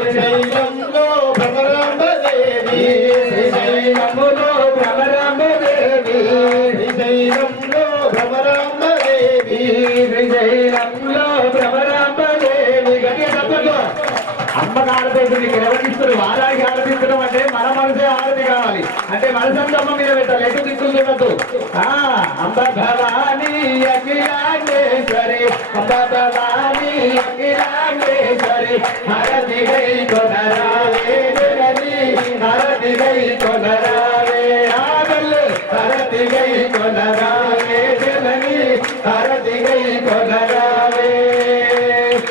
श्रीशैलंलो भ्रमरांब देवी श्रीशैलंलो भ्रमरांब देवी श्रीशैलंलो भ्रमरांब देवी श्रीशैलंलो भ्रमरांब देवी గట్టిగా చెప్పండి అమ్మకి ఆడపిస్తుంది ఇక్కడ ఎవరికి ఇస్తారు వారానికి ఆడపిస్తడం అంటే మన మనసే ఆడది కావాలి అంటే మనసంతా అమ్మ మీద పెట్టాలి ఎటు దిక్కులు చూడద్దు అంబ భవానీ అఖిలాండేశ్వరి అంబ భవానీ అఖిలాండేశ్వరి హరతి గై కొనరావే జనని హరతి గై కొనరావే ఆగల్ హరతి గై కొనరావే జనని హరతి గై కొనరావే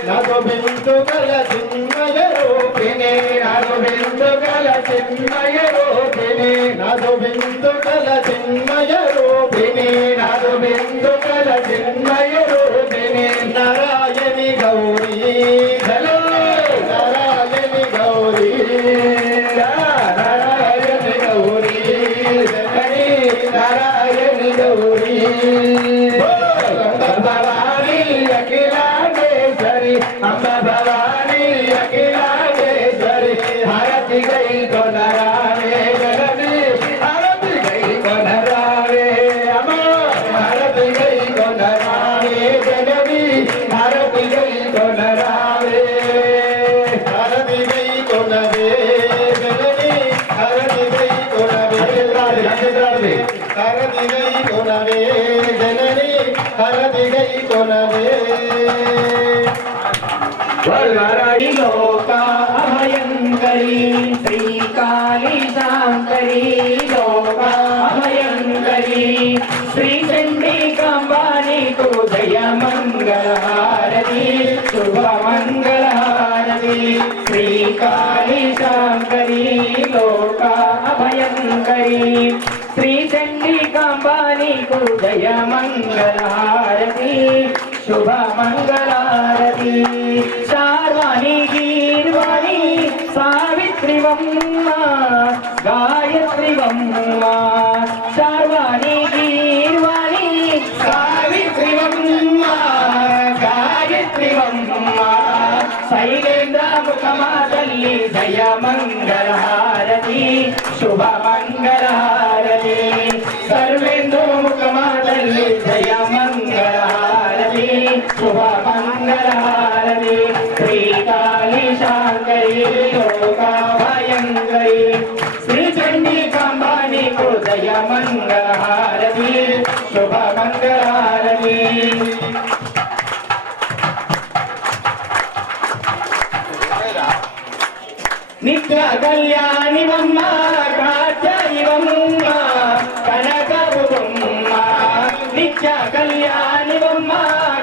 నాతో బిందు కల చిన్మయ రూపిణి నాతో బిందు కల చిన్మయ రూపిణి నాతో బిందు కల చిన్మయ రూపిణి నాతో బిందు కల చిన్మయ రూపిణి నారాయణి గౌరీ హలో నారాయణి గౌరీ నారాయణి గౌరీ జనని నారాయణి గౌరీ భవానీ అఖిలాండేశ్వరి అమ్మ భవానీ అఖిలాండేశ్వరి హరతి గై కొనరావే జనని హరతి గై కొనరావే అమ్మ హరతి గై కొనరావే జనని హరతి గై కొనరావే హరతి గై కొనవే జనని హరతి గై కొనవే హరతి గై కొనవే జనని హరతి గై కొనవే లోకా అభయంకరీ శ్రీకాళీ శాంకరీ లోకా అభయంకరీ శ్రీ చండికాంబాని కు జయ మంగళహారతి శుభ మంగళహారతి శ్రీకాళీ శాంకరీ లోకా అభయంకరీ శ్రీ చండికాంబాని కు జయ మంగళహారతి శుభ మంగళారతి శార్వాణి గీర్వాణి సావిత్రివమ్మ గాయత్రివమ్మ శార్వాణి గీర్వాణి సావిత్రివమ్మ గాయత్రివమ్మ శైలేంద్ర ముఖమా తల్లి జయ మంగళహారతి శుభ మంగళహారతి సర్వేంద్ర ముఖమా తల్లి జయ మంగళహారతి శుభ మంగళహారతి శ్రీకాళీ శాంకరీ లోకాభయంకరీ శ్రీ చండికాంబాని కు జయ మంగళహారతి శుభ మంగళహారతి నిత్య కళ్యాణివమ్మ కాచాయివమ్మ కనకబొమ్మ నిత్య కళ్యాణివమ్మ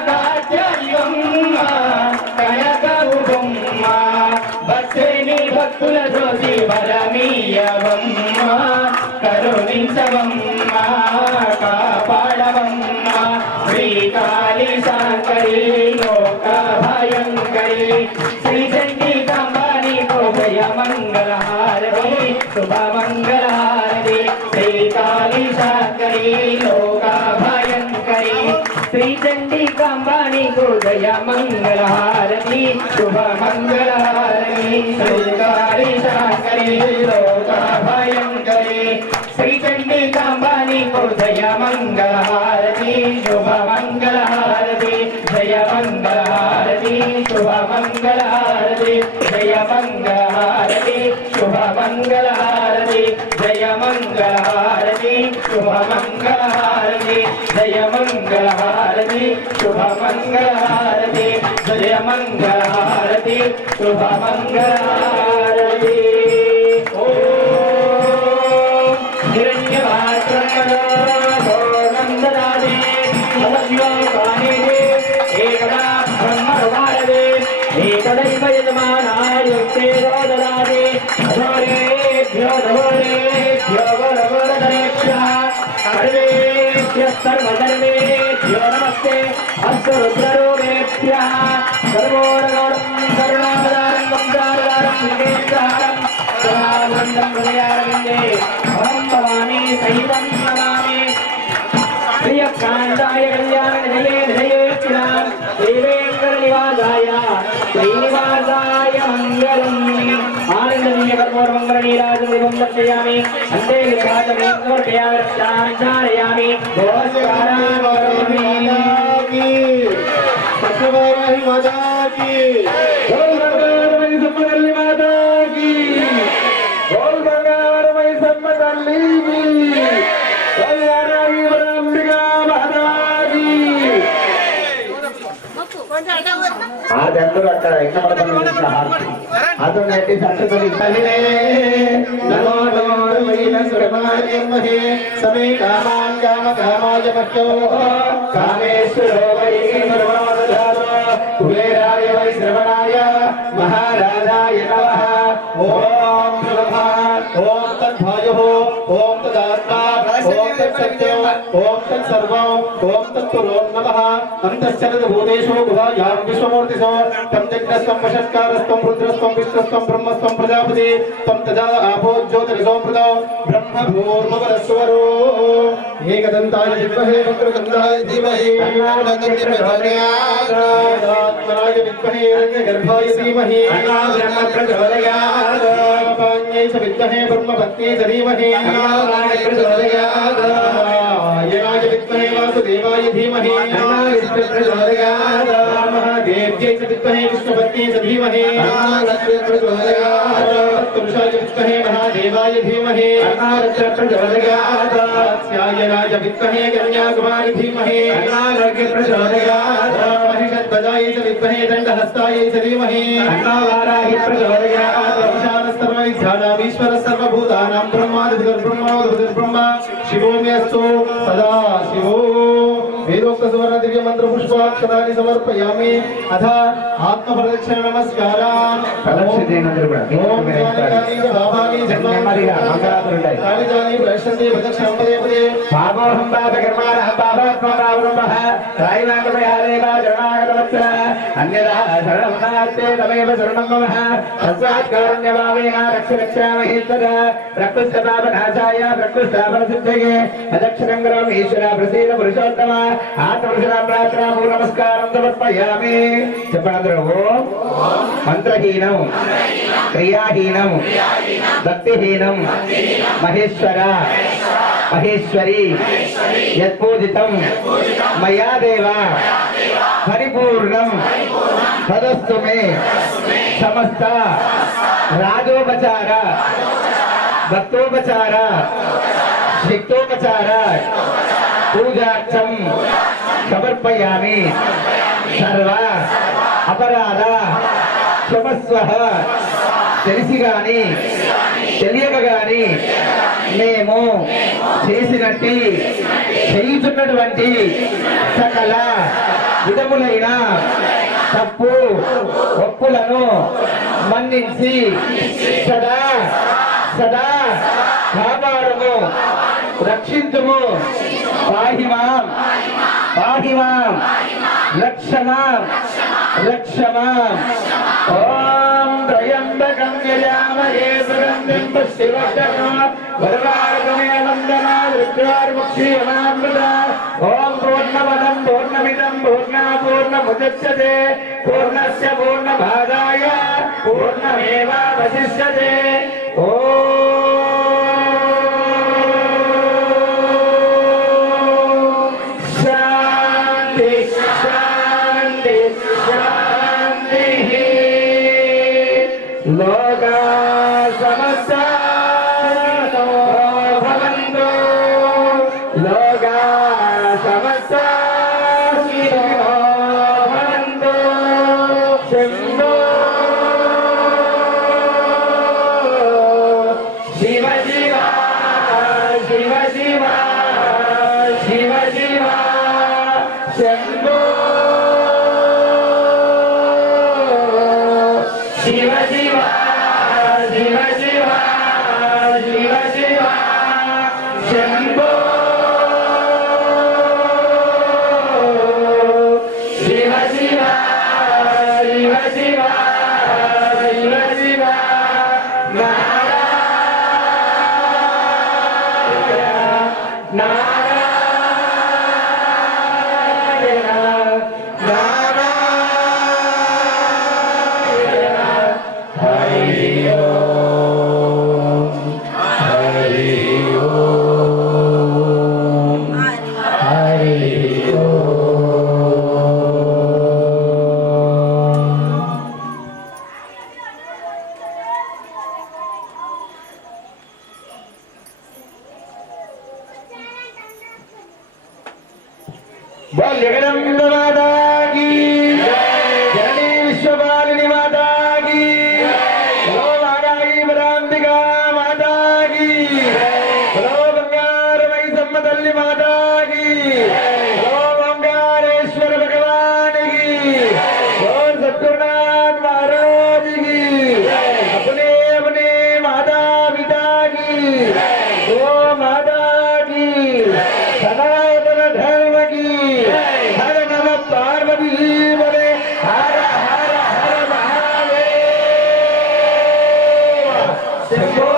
కాచాయివమ్మ కనకబొమ్మ భక్తుని భక్తుల జోసి వరమీయవమ్మ కరుణించవమ్మ కాపాడవమ్మ శ్రీకాళి శాంకరి లోక భయంకరి శ్రీ చండికాంబాని జయ మంగళహారతి శుభ మంగళహారతి శ్రీకాళి శాంకరి లోక భయంకరి శ్రీ చండికాంబాని జయ మంగళహారతి శుభ మంగళహారతి శ్రీకాళి శాంకరి లోక భయంకరి శ్రీ చండికాంబాని జయ మంగళహారతి శుభ మంగళహారతి జయ మంగళహారతి శుభ మంగళహారతి జయ మంగళహారతి శుభ మంగళహారతి జయ మంగళహారతి శుభ మంగళహారతి జయ మంగళహారతి శుభ మంగళహారతి జయ మంగళహారతి శుభ మంగళహారతి ఓం హిరణ్యవాచనందదాదే సదశివకానే ఏకదా బ్రహ్మవారదే ఏకదైవ యజమానాయుక్తే రోదదాదే అధోరేభ్యో ధోరేభ్యో వరవరదరేభ్యః సర్వేభ్యః సర్వధర్మేభ్యో నమస్తే అస్తు రుద్రరూపేభ్యః సర్వోరగౌరం కరుణావతారం వందావతారం విఘ్నేశ్వరం సదానందం హృదయారవిందే అహం భవామి సహితం నమామి ప్రియకాంతాయ కళ్యాణ నిలయే నిలయేక్షణాం దేవేంద్ర నివాసాయ శ్రీనివాసాయ మంగళం ఆనందనీయ కర్పూర మంగళ నీరాజం దివం దర్శయామి అంతే విఘాతమే సమర్పయామి రక్షామి ధారయామి నమస్కారం కరోమి సత్యవారాహి మాతా కీ బోల్ బంగారమై సమ్మతల్లి మాతా కీ బోల్ బంగారమై సమ్మతల్లి కీ బోల్ వారాహి వరాంబికా మాతా కీ ఆదందరూ అక్కడ ఎక్కడపడుతున్న అదో నెట్టి సత్తుని తల్లినే నమో నమో వైన సురమాయమహే సమే కామాన్ కామ కామాయ మహ్యో కామేశ్వరో వై సర్వనాథాతో కుబేరాయ వై శ్రవణాయ మహారాజాయ నమః ఓం సురభా ఓం తద్భాయో ఓం తదాత్మా ఓం తత్సత్యం ఓం తత్సర్వం ఓం తత్పురోం నమః అంతశ్చరద భూతేషు గుహాయాం విశ్వమూర్తిసో తం జగ్నస్తం వషట్కారస్తం రుద్రస్తం విష్ణుస్తం బ్రహ్మస్తం ప్రజాపతి తం తదా ఆపో జ్యోతిరసో ప్రదో బ్రహ్మ భూర్భువస్వరో ఏకదంతాయ విద్మహే వక్రతుండాయ ధీమహి ఆత్మనాయ విద్మహే హిరణ్యగర్భాయ ధీమహి బ్రహ్మ ప్రచోదయాత్ పాణ్యై చ విద్మహే బ్రహ్మపత్న్యై చ ధీమహి ప్రచోదయాత్ ఆయనాయ విద్మహే వాసుదేవాయ ధీమహి విష్ణు ప్రచోదయాత్ మహాదేవ్యై చ విద్మహే విష్ణుపత్న్యై చ ధీమహి ప్రచోదయాత్ పురుషాయ విద్మహే మహాదేవాయ ధీమహి ప్రచోదయాత్ ధ్యాయనాయ విద్మహే కన్యాకుమారి ధీమహి ప్రచోదయాత్ మహిషధ్వజాయ చ విద్మహే దండహస్తాయ చ ధీమహి వారాహి ప్రచోదయాత్ ధ్యానామీశ్వర సర్వభూతానాం బ్రహ్మ శివోమ్యస్తు సదా శివో వేదోక్త సువర్ణ దివ్య మంత్ర పుష్పాక్షరాన్ని సమర్పయామి అథ ఆత్మ ప్రదక్షిణ నమస్కారాన్ ప్రదక్షిణేనందరూ కూడా నెమ్మదిగా మంగళాతులు ఉంటాయి. పాపోహం పాప కర్మాణః పాపాత్మా పాపనంబః త్రైమాంగమయాదేవ జనాగతవత్సల అన్యదా శరణం నాస్తే తమేవ శరణం మమః తస్మాత్కారుణ్యభావేన రక్షరక్షామహేశ్వర ప్రకృష్ట పాపనాశాయ ప్రకృష్టాపనసిద్ధయే అదక్షరం కరోమి ఈశ్వర ప్రసీద పురుషోత్తమ ఆత్మపురుషాం ప్రార్థనా పూర్వ నమస్కారం సమర్పయామి. చెప్పండి ఓం మంత్రహీనం క్రియాహీనం భక్తిహీనం మహేశ్వర మహేశ్వరి యత్పూజితం మయా దేవ పరిపూర్ణం తదస్తు మే సమస్త రాజోపచార భక్తోపచార శక్తోపచార పూజార్థం సమర్పయామి సర్వ అపరాధ క్షమస్వ తెలిసి గాని తెలియక గాని మేము చేసినట్టు చేయుచున్నటువంటి సకల విధములైన తప్పు ఒప్పులను మన్నించి సదా సదా కాపాడము రక్షించుము పాహిమాం పాహిమాం రక్షమాం రక్షమాం ఓం త్రయంబకం యజామహే సుగంధిం పుష్టివర్ధనం వరదాయకమే వందనా రుద్రార్ముక్షీయమామృత ఓం పూర్ణమదం పూర్ణమిదం పూర్ణముదచ్యతే పూర్ణస్య పూర్ణమాదాయ పూర్ణమేవావశిష్యతే శాంతి శాంతి శాంతి లోకా సమస్తా భవంతు లోకా సమస్తా భవంతు శంభో శివ శివ శివ శివ శివ శివ శంభో శివ శివ శివ శివ శివ శివ శంభో శివ శివ శివ శివ శివ శివ నారాయణ నారాయణ నారాయణ హరి ఓం హరి ఓం హరి बोल जगदम्ब माता की जननी विश्वपालिनी माता की बोलो वाराही वरांबिका माता की बोलो बंगारमयी सम्मतल्ली माता की बोलो ओंकारेश्वर भगवान की बोल सद्गुरुनाथ महाराज की अपने अपने माता पिता की गो माता की सनातन धर्म की हर नम पार्वती बोले हर हर हर महादेव शंभो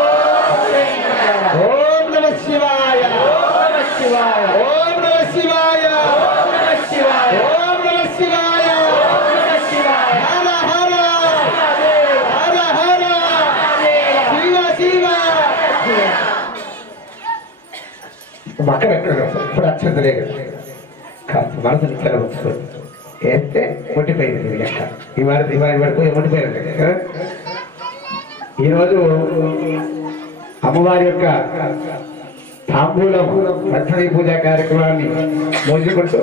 ओम नमः शिवाय ओम नमः शिवाय ओम नमः शिवाय ओम नमः शिवाय ओम नमः शिवाय ओम नमः शिवाय हर हर महादेव हर हर महादेव शिव शिव मकर ఇప్పుడు అక్షంతలే కాస్త మనసుని చెలవచ్చు వేస్తే ముట్టిపోయింది లెక్క ఇవాళ వరకు ముట్టిపోయింది కదా. ఈరోజు అమ్మవారి యొక్క తాంబూలం లక్ష్మీ పూజా కార్యక్రమాన్ని మోసుకుంటూ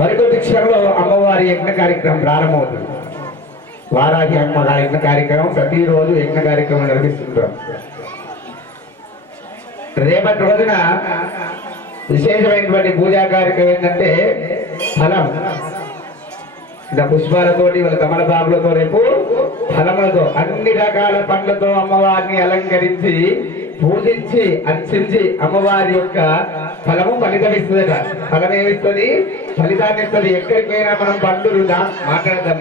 మరికొద్ది క్షణంలో అమ్మవారి యజ్ఞ కార్యక్రమం ప్రారంభమవుతుంది. వారాహి అమ్మవారి యజ్ఞ కార్యక్రమం ప్రతిరోజు యజ్ఞ కార్యక్రమం నిర్వహిస్తుంటాం. రేపటి రోజున విశేషమైనటువంటి పూజా కార్యక్రమం ఏంటంటే ఫలం. ఇలా పుష్పాలతోటి వాళ్ళ తమలపాకులతో రేపు ఫలములతో అన్ని రకాల పండ్లతో అమ్మవారిని అలంకరించి పూజించి అర్చించి అమ్మవారి యొక్క ఫలము ఫలితం ఇస్తుందట. ఫలం ఏమిస్తుంది? ఫలితాన్ని ఇస్తుంది. ఎక్కడికి పోయినా మనం పండులు మాట్లాడదాం.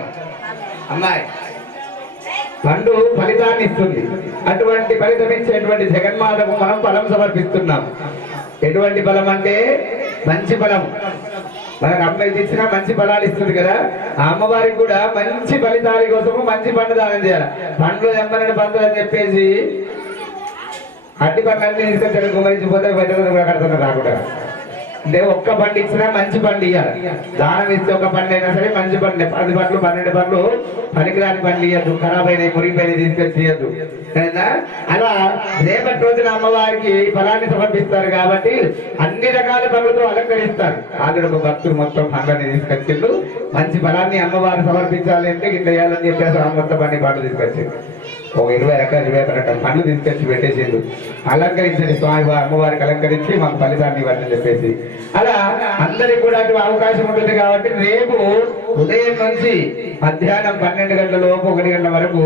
అమ్మాయి పండు ఫలితాన్ని ఇస్తుంది. అటువంటి ఫలితం ఇచ్చేటువంటి జగన్మాతకు మనం ఫలం సమర్పిస్తున్నాం. ఎటువంటి ఫలం అంటే మంచి ఫలం. మనకు అమ్మాయి తెచ్చినా మంచి ఫలాలు ఇస్తుంది కదా. ఆ అమ్మవారికి కూడా మంచి ఫలితాల కోసము మంచి పండు దానం చేయాలి. పండ్లు ఎంబనని పండ్లు అని చెప్పేసి అట్టి పండ్లన్నీ తీసుకొచ్చాడు గుమరించిపోతే పెద్ద కూడా కడుతున్నారు రాకుండా అంటే ఒక్క పండు ఇచ్చినా మంచి పండు ఇవ్వాలి. దానం ఇస్తే ఒక పండు అయినా సరే మంచి పండు. 10 పండ్లు 12 పండ్లు పనికిరాని పండ్లు ఇవ్వద్దు, ఖరాబ్ అయినాయి మురిగిపోయినాయి తీసుకొచ్చి ఇవ్వద్దు. అలా రేపటి రోజున అమ్మవారికి ఫలాన్ని సమర్పిస్తారు కాబట్టి అన్ని రకాల పండ్లతో అలంకరిస్తారు. ఆల్రెడీ ఒక భక్తులు మొత్తం పండ్లని తీసుకొచ్చిండు. మంచి ఫలాన్ని అమ్మవారు సమర్పించాలి అంటే ఇట్లా వేయాలని చెప్పేసి ఆ మొత్తం అన్ని పండ్లు తీసుకొచ్చిండు. ఒక 20 రకాల పండ్లు తీసుకొచ్చి పెట్టేసిండు. అలంకరించండి స్వామి అమ్మవారికి అలంకరించి మాకు ఫలితాన్ని ఇవ్వండి చెప్పేసి. అలా అందరికి కూడా అవకాశం ఉంటుంది కాబట్టి రేపు ఉదయం నుంచి మధ్యాహ్నం 12 గంటల లోపు 1 గంటల వరకు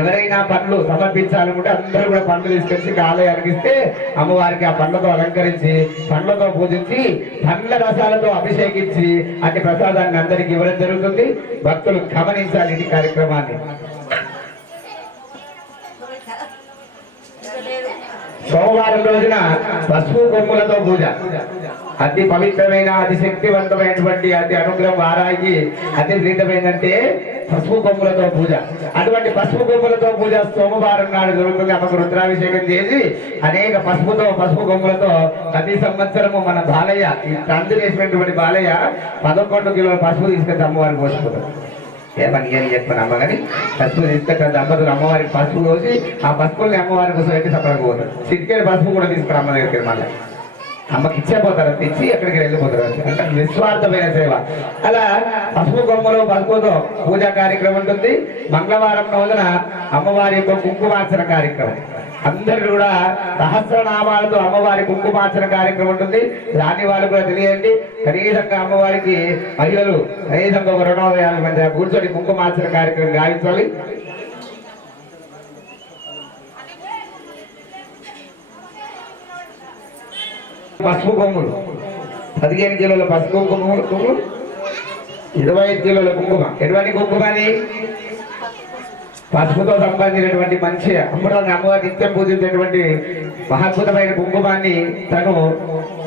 ఎవరైనా పండ్లు సమర్పించాలనుకుంటే అందరూ కూడా పండ్లు తీసుకొచ్చి ఆలయానికి ఇస్తే అమ్మవారికి ఆ పండ్లతో అలంకరించి పండ్లతో పూజించి పండ్ల రసాలతో అభిషేకించి అట్టి ప్రసాదాన్ని అందరికి ఇవ్వడం జరుగుతుంది. భక్తులు గమనించాలి ఈ కార్యక్రమాన్ని. సోమవారం రోజున పసుపు కొమ్ములతో పూజ అతి పవిత్రమైన అతి శక్తివంతమైనటువంటి అతి అనుగ్రహం వారాయికి అతి ప్రీతమైందంటే పసుపు కొమ్ములతో పూజ. అటువంటి పసుపు కొమ్ములతో పూజ సోమవారం నాడు జరుగుతుంది. అమ్మకు రుద్రాభిషేకం చేసి అనేక పసుపు కొమ్ములతో ప్రతి సంవత్సరము మన బాలయ్య ఈ తండ్రి చేసినటువంటి బాలయ్య 11 కిలోల పసుపు తీసుకొచ్చి అమ్మవారికి పోసుకుంటారు. ఏమని అని చెప్పాను అమ్మగాని పసుపు తీసుకొచ్చిన దంపతులు అమ్మవారికి పసుపు కోసి ఆ పసుపుల్ని అమ్మవారి కోసం పెట్టి సపరేట్గా పోతారు. చిటికేడు పసుపు కూడా తీసుకుని అమ్మ దగ్గరికి మళ్ళీ అమ్మకి ఇచ్చేపోతారు, తెచ్చి ఎక్కడికి వెళ్ళిపోతారు. అంటే నిస్వార్థమైన సేవ. అలా పసుపు కొమ్మలు పసుపుతో పూజా కార్యక్రమం ఉంటుంది. మంగళవారం రోజున అమ్మవారి యొక్క కుంకుమార్చన కార్యక్రమం. అందరూ కూడా సహస్రనామాలతో అమ్మవారి కుంకుమార్చన కార్యక్రమం ఉంటుంది. రాని వాళ్ళు కూడా తెలియండి. కనీసంగా అమ్మవారికి మహిళలు కనీసంగా ఒక 250 మంది కూర్చొని కుంకుమార్చన కార్యక్రమం గావించాలి. పసుపు కొమ్ములు 15 కిలోల పసుపు కొమ్ములు, 25 కిలోల కుంకుమ. ఎటువంటి కుంకుమని పసుపుతో సంబంధించినటువంటి మంచి అమృతాన్ని అమ్మవారి నిత్యం పూజించేటువంటి మహాద్భుతమైన కుంకుమాన్ని తను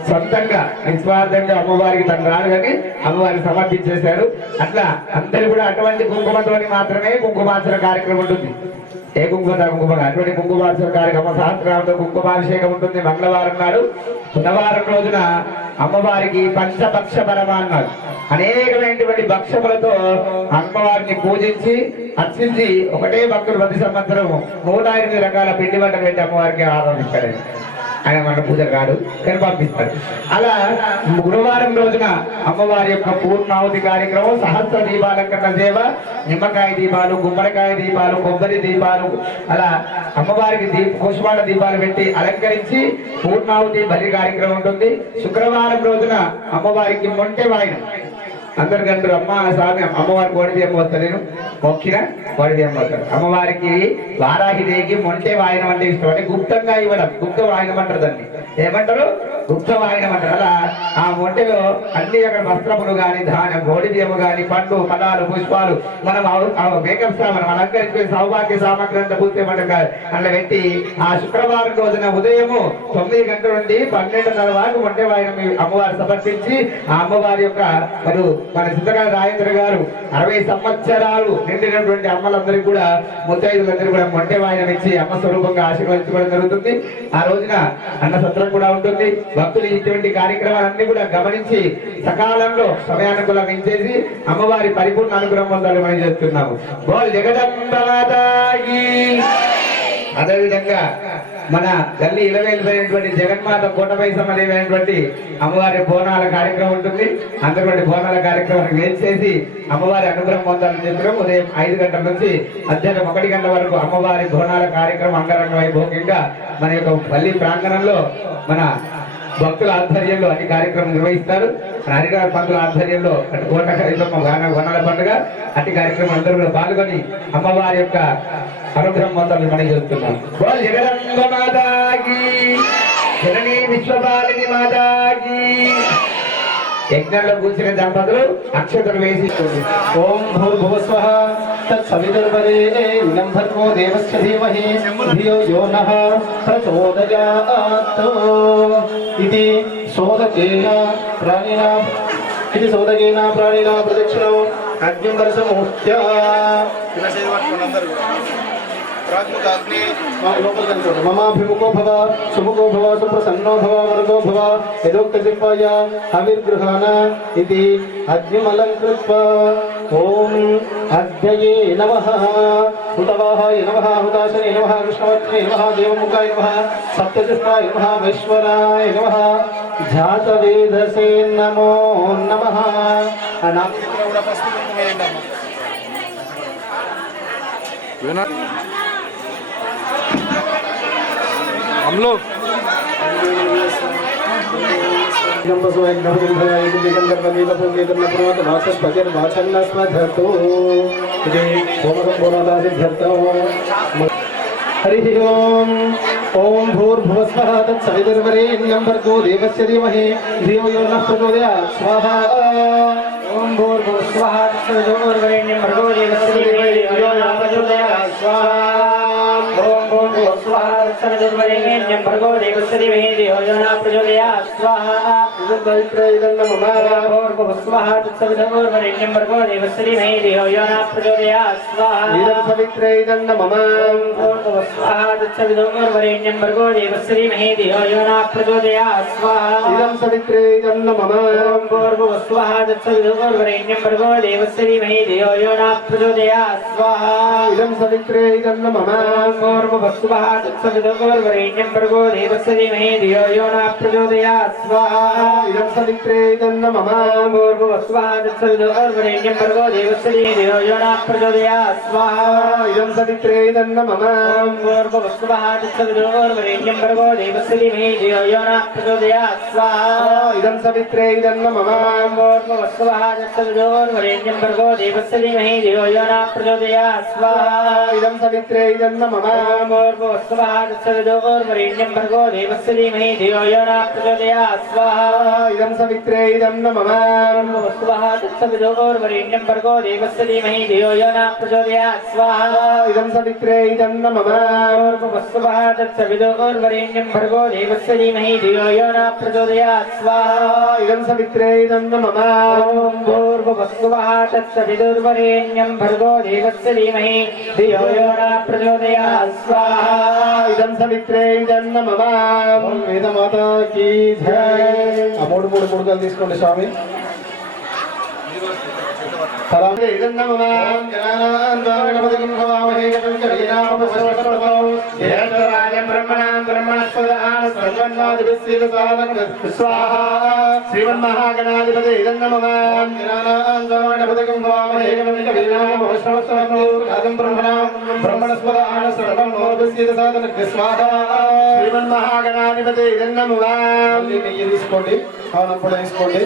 సొంతంగా నిస్వార్థంగా అమ్మవారికి తను రాడు కానీ అమ్మవారికి సమర్పించేశారు. అట్లా అందరూ కూడా అటువంటి కుంకుమతోని మాత్రమే కుంకుమార్చన కార్యక్రమం ఉంటుంది. ఏ కుంకుమ అటువంటి కుంకుమార్చన కార్యక్రమం సహస్రాలతో కుంకుమాభిషేకం ఉంటుంది. మంగళవారం నాడు. బుధవారం రోజున అమ్మవారికి పంచభక్ష పరమాన్నాడు అనేకమైనటువంటి భక్షములతో అమ్మవారిని పూజించి అర్చించి ఒకటే భక్తులు ప్రతి సంవత్సరం 108 రకాల పిండి వంటలు పెట్టి అమ్మవారికి ఆరాధిస్తాడు. ఆయన మన పూజ కాదు కానీ పంపిస్తాడు. అలా గురువారం రోజున అమ్మవారి యొక్క పూర్ణావతి కార్యక్రమం, సహస్ర దీపాలంకరణ సేవ, నిమ్మకాయ దీపాలు, గుమ్మడికాయ దీపాలు, కొబ్బరి దీపాలు, అలా అమ్మవారికి పుష్పాల దీపాలు పెట్టి అలంకరించి పూర్ణావతి బలి కార్యక్రమం ఉంటుంది. శుక్రవారం రోజున అమ్మవారికి మొంటె వాయినం. అందరికంటారు అమ్మ స్వామి అమ్మవారికి కోడి బియ్యం పోతా, నేను మొక్కిన కోడి బియ్యం పోతారు. అమ్మవారికి వారాహిదేవికి మొంటె వాయనం అంటే ఇష్టం. అంటే గుప్తంగా ఇవ్వడం, గుప్త వాయనం అంటారు. దాన్ని ఏమంటారు? గుప్త వాయనం అంటారు. అలా ఆ మొంటెలో అన్ని రకాల వస్త్రములు కానీ, ధాన్యం, కోడి బియ్యము కానీ, పండ్లు, ఫలాలు, పుష్పాలు, మనం మేకప్ సామాన్ అలంకరించుకుని సౌభాగ్య సామగ్రి అంతా పూర్తిమంటాం కాదు అట్లా పెట్టి ఆ శుక్రవారం రోజున ఉదయము 9 గంటల నుండి 12:30 వరకు మొంటె వాయనం అమ్మవారు సమర్పించి ఆ అమ్మవారి యొక్క మన సిద్ధగారి రాజేంద్ర గారు 60 సంవత్సరాలు నిండినటువంటి అమ్మలందరికీ కూడా ముత్తైదులందరూ కూడా మొంటె వాయనం ఇచ్చి అమ్మ స్వరూపంగా ఆశీర్వదించుకోవడం జరుగుతుంది. ఆ రోజున అన్న సత్రం కూడా ఉంటుంది. భక్తులు ఇటువంటి కార్యక్రమాలన్నీ కూడా గమనించి సకాలంలో సమయానుకూలంగా ఇచ్చేసి అమ్మవారి పరిపూర్ణ అనుగ్రహం పొందాలని మనం చేస్తున్నాము. బోల్ జగదంబమాతాకి. అదేవిధంగా మన తల్లి ఇలవేలిపోయినటువంటి జగన్మాత కోటపై సమదేమైనటువంటి అమ్మవారి బోనాల కార్యక్రమం ఉంటుంది. అందరి బోనాల కార్యక్రమాన్ని వేసేసి అమ్మవారి అనుగ్రహం పొందాలని చెప్తున్నాం. ఉదయం 5 గంటల నుంచి మధ్యాహ్నం 1 గంటల వరకు అమ్మవారి బోనాల కార్యక్రమం అంగరంగ వైభోగంగా మన యొక్క పల్లి ప్రాంగణంలో మన భక్తుల ఆధ్వర్యంలో అన్ని కార్యక్రమం నిర్వహిస్తారు. హరిగారి పంతుల ఆధ్వర్యంలో అటు కోట వనాల పండుగ అట్టి కార్యక్రమం అందరూ కూడా పాల్గొని అమ్మవారి యొక్క అనుగ్రహం పొందాలని మనం చేస్తున్నాం. జననీ విశ్వపాలిని మాతాకి. యజ్ఞంలో కూర్చున్న దంపతులు అక్షతలు వేసి ఓం భూర్భువస్వః తత్సవితుర్వరేణ్యం భర్గో దేవస్య ధీమహి ధియో యో నః ప్రచోదయాత్ ఇది సోదకేన ప్రాణినా ప్రదక్షిణం అగ్నిం వర్షముఖ్య బృహద్ముఖాగ్ని మమాభిముఖో భవ సుముఖో భవ సుప్రసన్నో భవ వర్గో భవ యదోక్తజిహ్వాయ హవిర్గృహాణ ఇది అగ్నిమలంకృత్వా ఓం అగ్నయే నమః హుతవాహాయ నమః హుతాశనే నమః కృష్ణవత్నే నమః దేవముఖాయ నమః సప్తజిహ్వాయ నమః వైశ్వరాయ నమః జాతవేదసే నమో నమః. ఆ నాలుగు చేతులు కూడా పసుపు కుంకుమ వేయండి అమ్మా. हम लोग हरि ओम ओम भूर्भुवस्वः तत्सवितुर्वरेण्यं भर्गो देवस्य धीमहि धियो यो नः प्रचोदयात् स्वाहा. ఓం భూర్భువస్వః తత్సవితుర్వరేణ్యం భర్గో దేవस्य ధీమహి ధియో యో నః ప్రచోదయాత్ స్వాహా. ఓం భూర్భువస్వః తత్సవితుర్వరేణ్యం భర్గో దేవस्य ధీమహి ధియో యో నః ప్రచోదయాత్ స్వాహా. భూర్భువస్వః తత్సవితుర్వరేణ్యం భర్గో దేవस्य ధీమహి ధియో యో నః ప్రచోదయాత్ స్వాహా. భూర్భువస్వః తత్సవితుర్వరేణ్యం భర్గో దేవस्य ధీమహి ధియో యో నః ప్రచోదయాత్ స్వాహా. భూర్భువస్వః తత్సవితుర్వరేణ్యం భర్గో దేవस्य ధీమహి ధియో యో నః ప్రచోదయాత్ స్వాహా. భూర్భువస్వః తత్సవితుర్వరేణ్యం భర్గో దేవस्य ధీమహి ధియో యో నః ప్రచోదయాత్ స్వాహా. భూర్భువస్వః తత్సవితుర్వరేణ్యం భర్గో దేవस्य ధీమహి ధియో యో నః ప్రచోదయాత్ స్వాహా. భూర్భువస్వః తత్సవితుర్వరేణ్యం భర్గో దేవस्य ధీమహి ధియో యో నః ప్రచోదయాత్ స్వాహా. భూర్భువస్వః తత్సవితుర్వరేణ్యం భర్గో దేవस्य ధీమహి ధియో యో నః ప్రచోదయాత్ స్వాహా. భూర్భువస్వః తత్సవితుర్వరేణ్యం భర్గో దేవस्य ధీమహి ధియో యో నః ప్రచోదయాత్ స్వాహా. భూర్భువస్వః తత్సవితుర్వరేణ్యం భర్గో దేవस्य ధీమహి ధియో యో నః ప్రచోదయాత్ స్వాహా. భూర్భువస్వః తత్సవితుర్వరేణ్యం భర్గో దేవस्य ధీమహి ధియో యో నః ప్రచోదయాత్ స్వాహా. భూర్భువస్వః తత్సవితుర్వరేణ్యం భర్గో దేవस्य ధీమహి ధియో యో నః ప్రచోదయాత్ స్వాహా. వేదమాత కీ జై. ఆ మూడు పుడకలు తీసుకోండి స్వామి. శ్రీమన్మహాగణాధిపతి తీసుకోండి. అవునప్పుడు తీసుకోండి.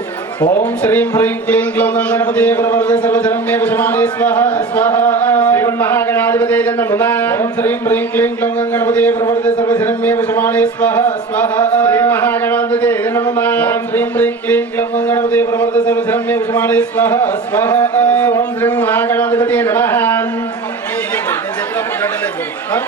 ఓం శ్రీం హ్రీం క్లీం గ్లౌం గణపతి ప్రవర్ధ సర్వజనం మే విషమానే స్వాహా స్వాహా. శ్రీమన్మహాగణాధిపతి నమః. ఓం శ్రీం హ్రీం క్లీం గ్లౌం గణపతి ప్రవర్ధ సర్వజనం మే విషమానే స్వాహా స్వాహా. శ్రీమన్మహాగణాధిపతి నమః. ఓం శ్రీం హ్రీం క్లీం గ్లౌం గణపతి ప్రవర్ధ సర్వజనం మే విషమానే స్వాహా స్వాహా. ఓం శ్రీం మహాగణాధిపతి నమః.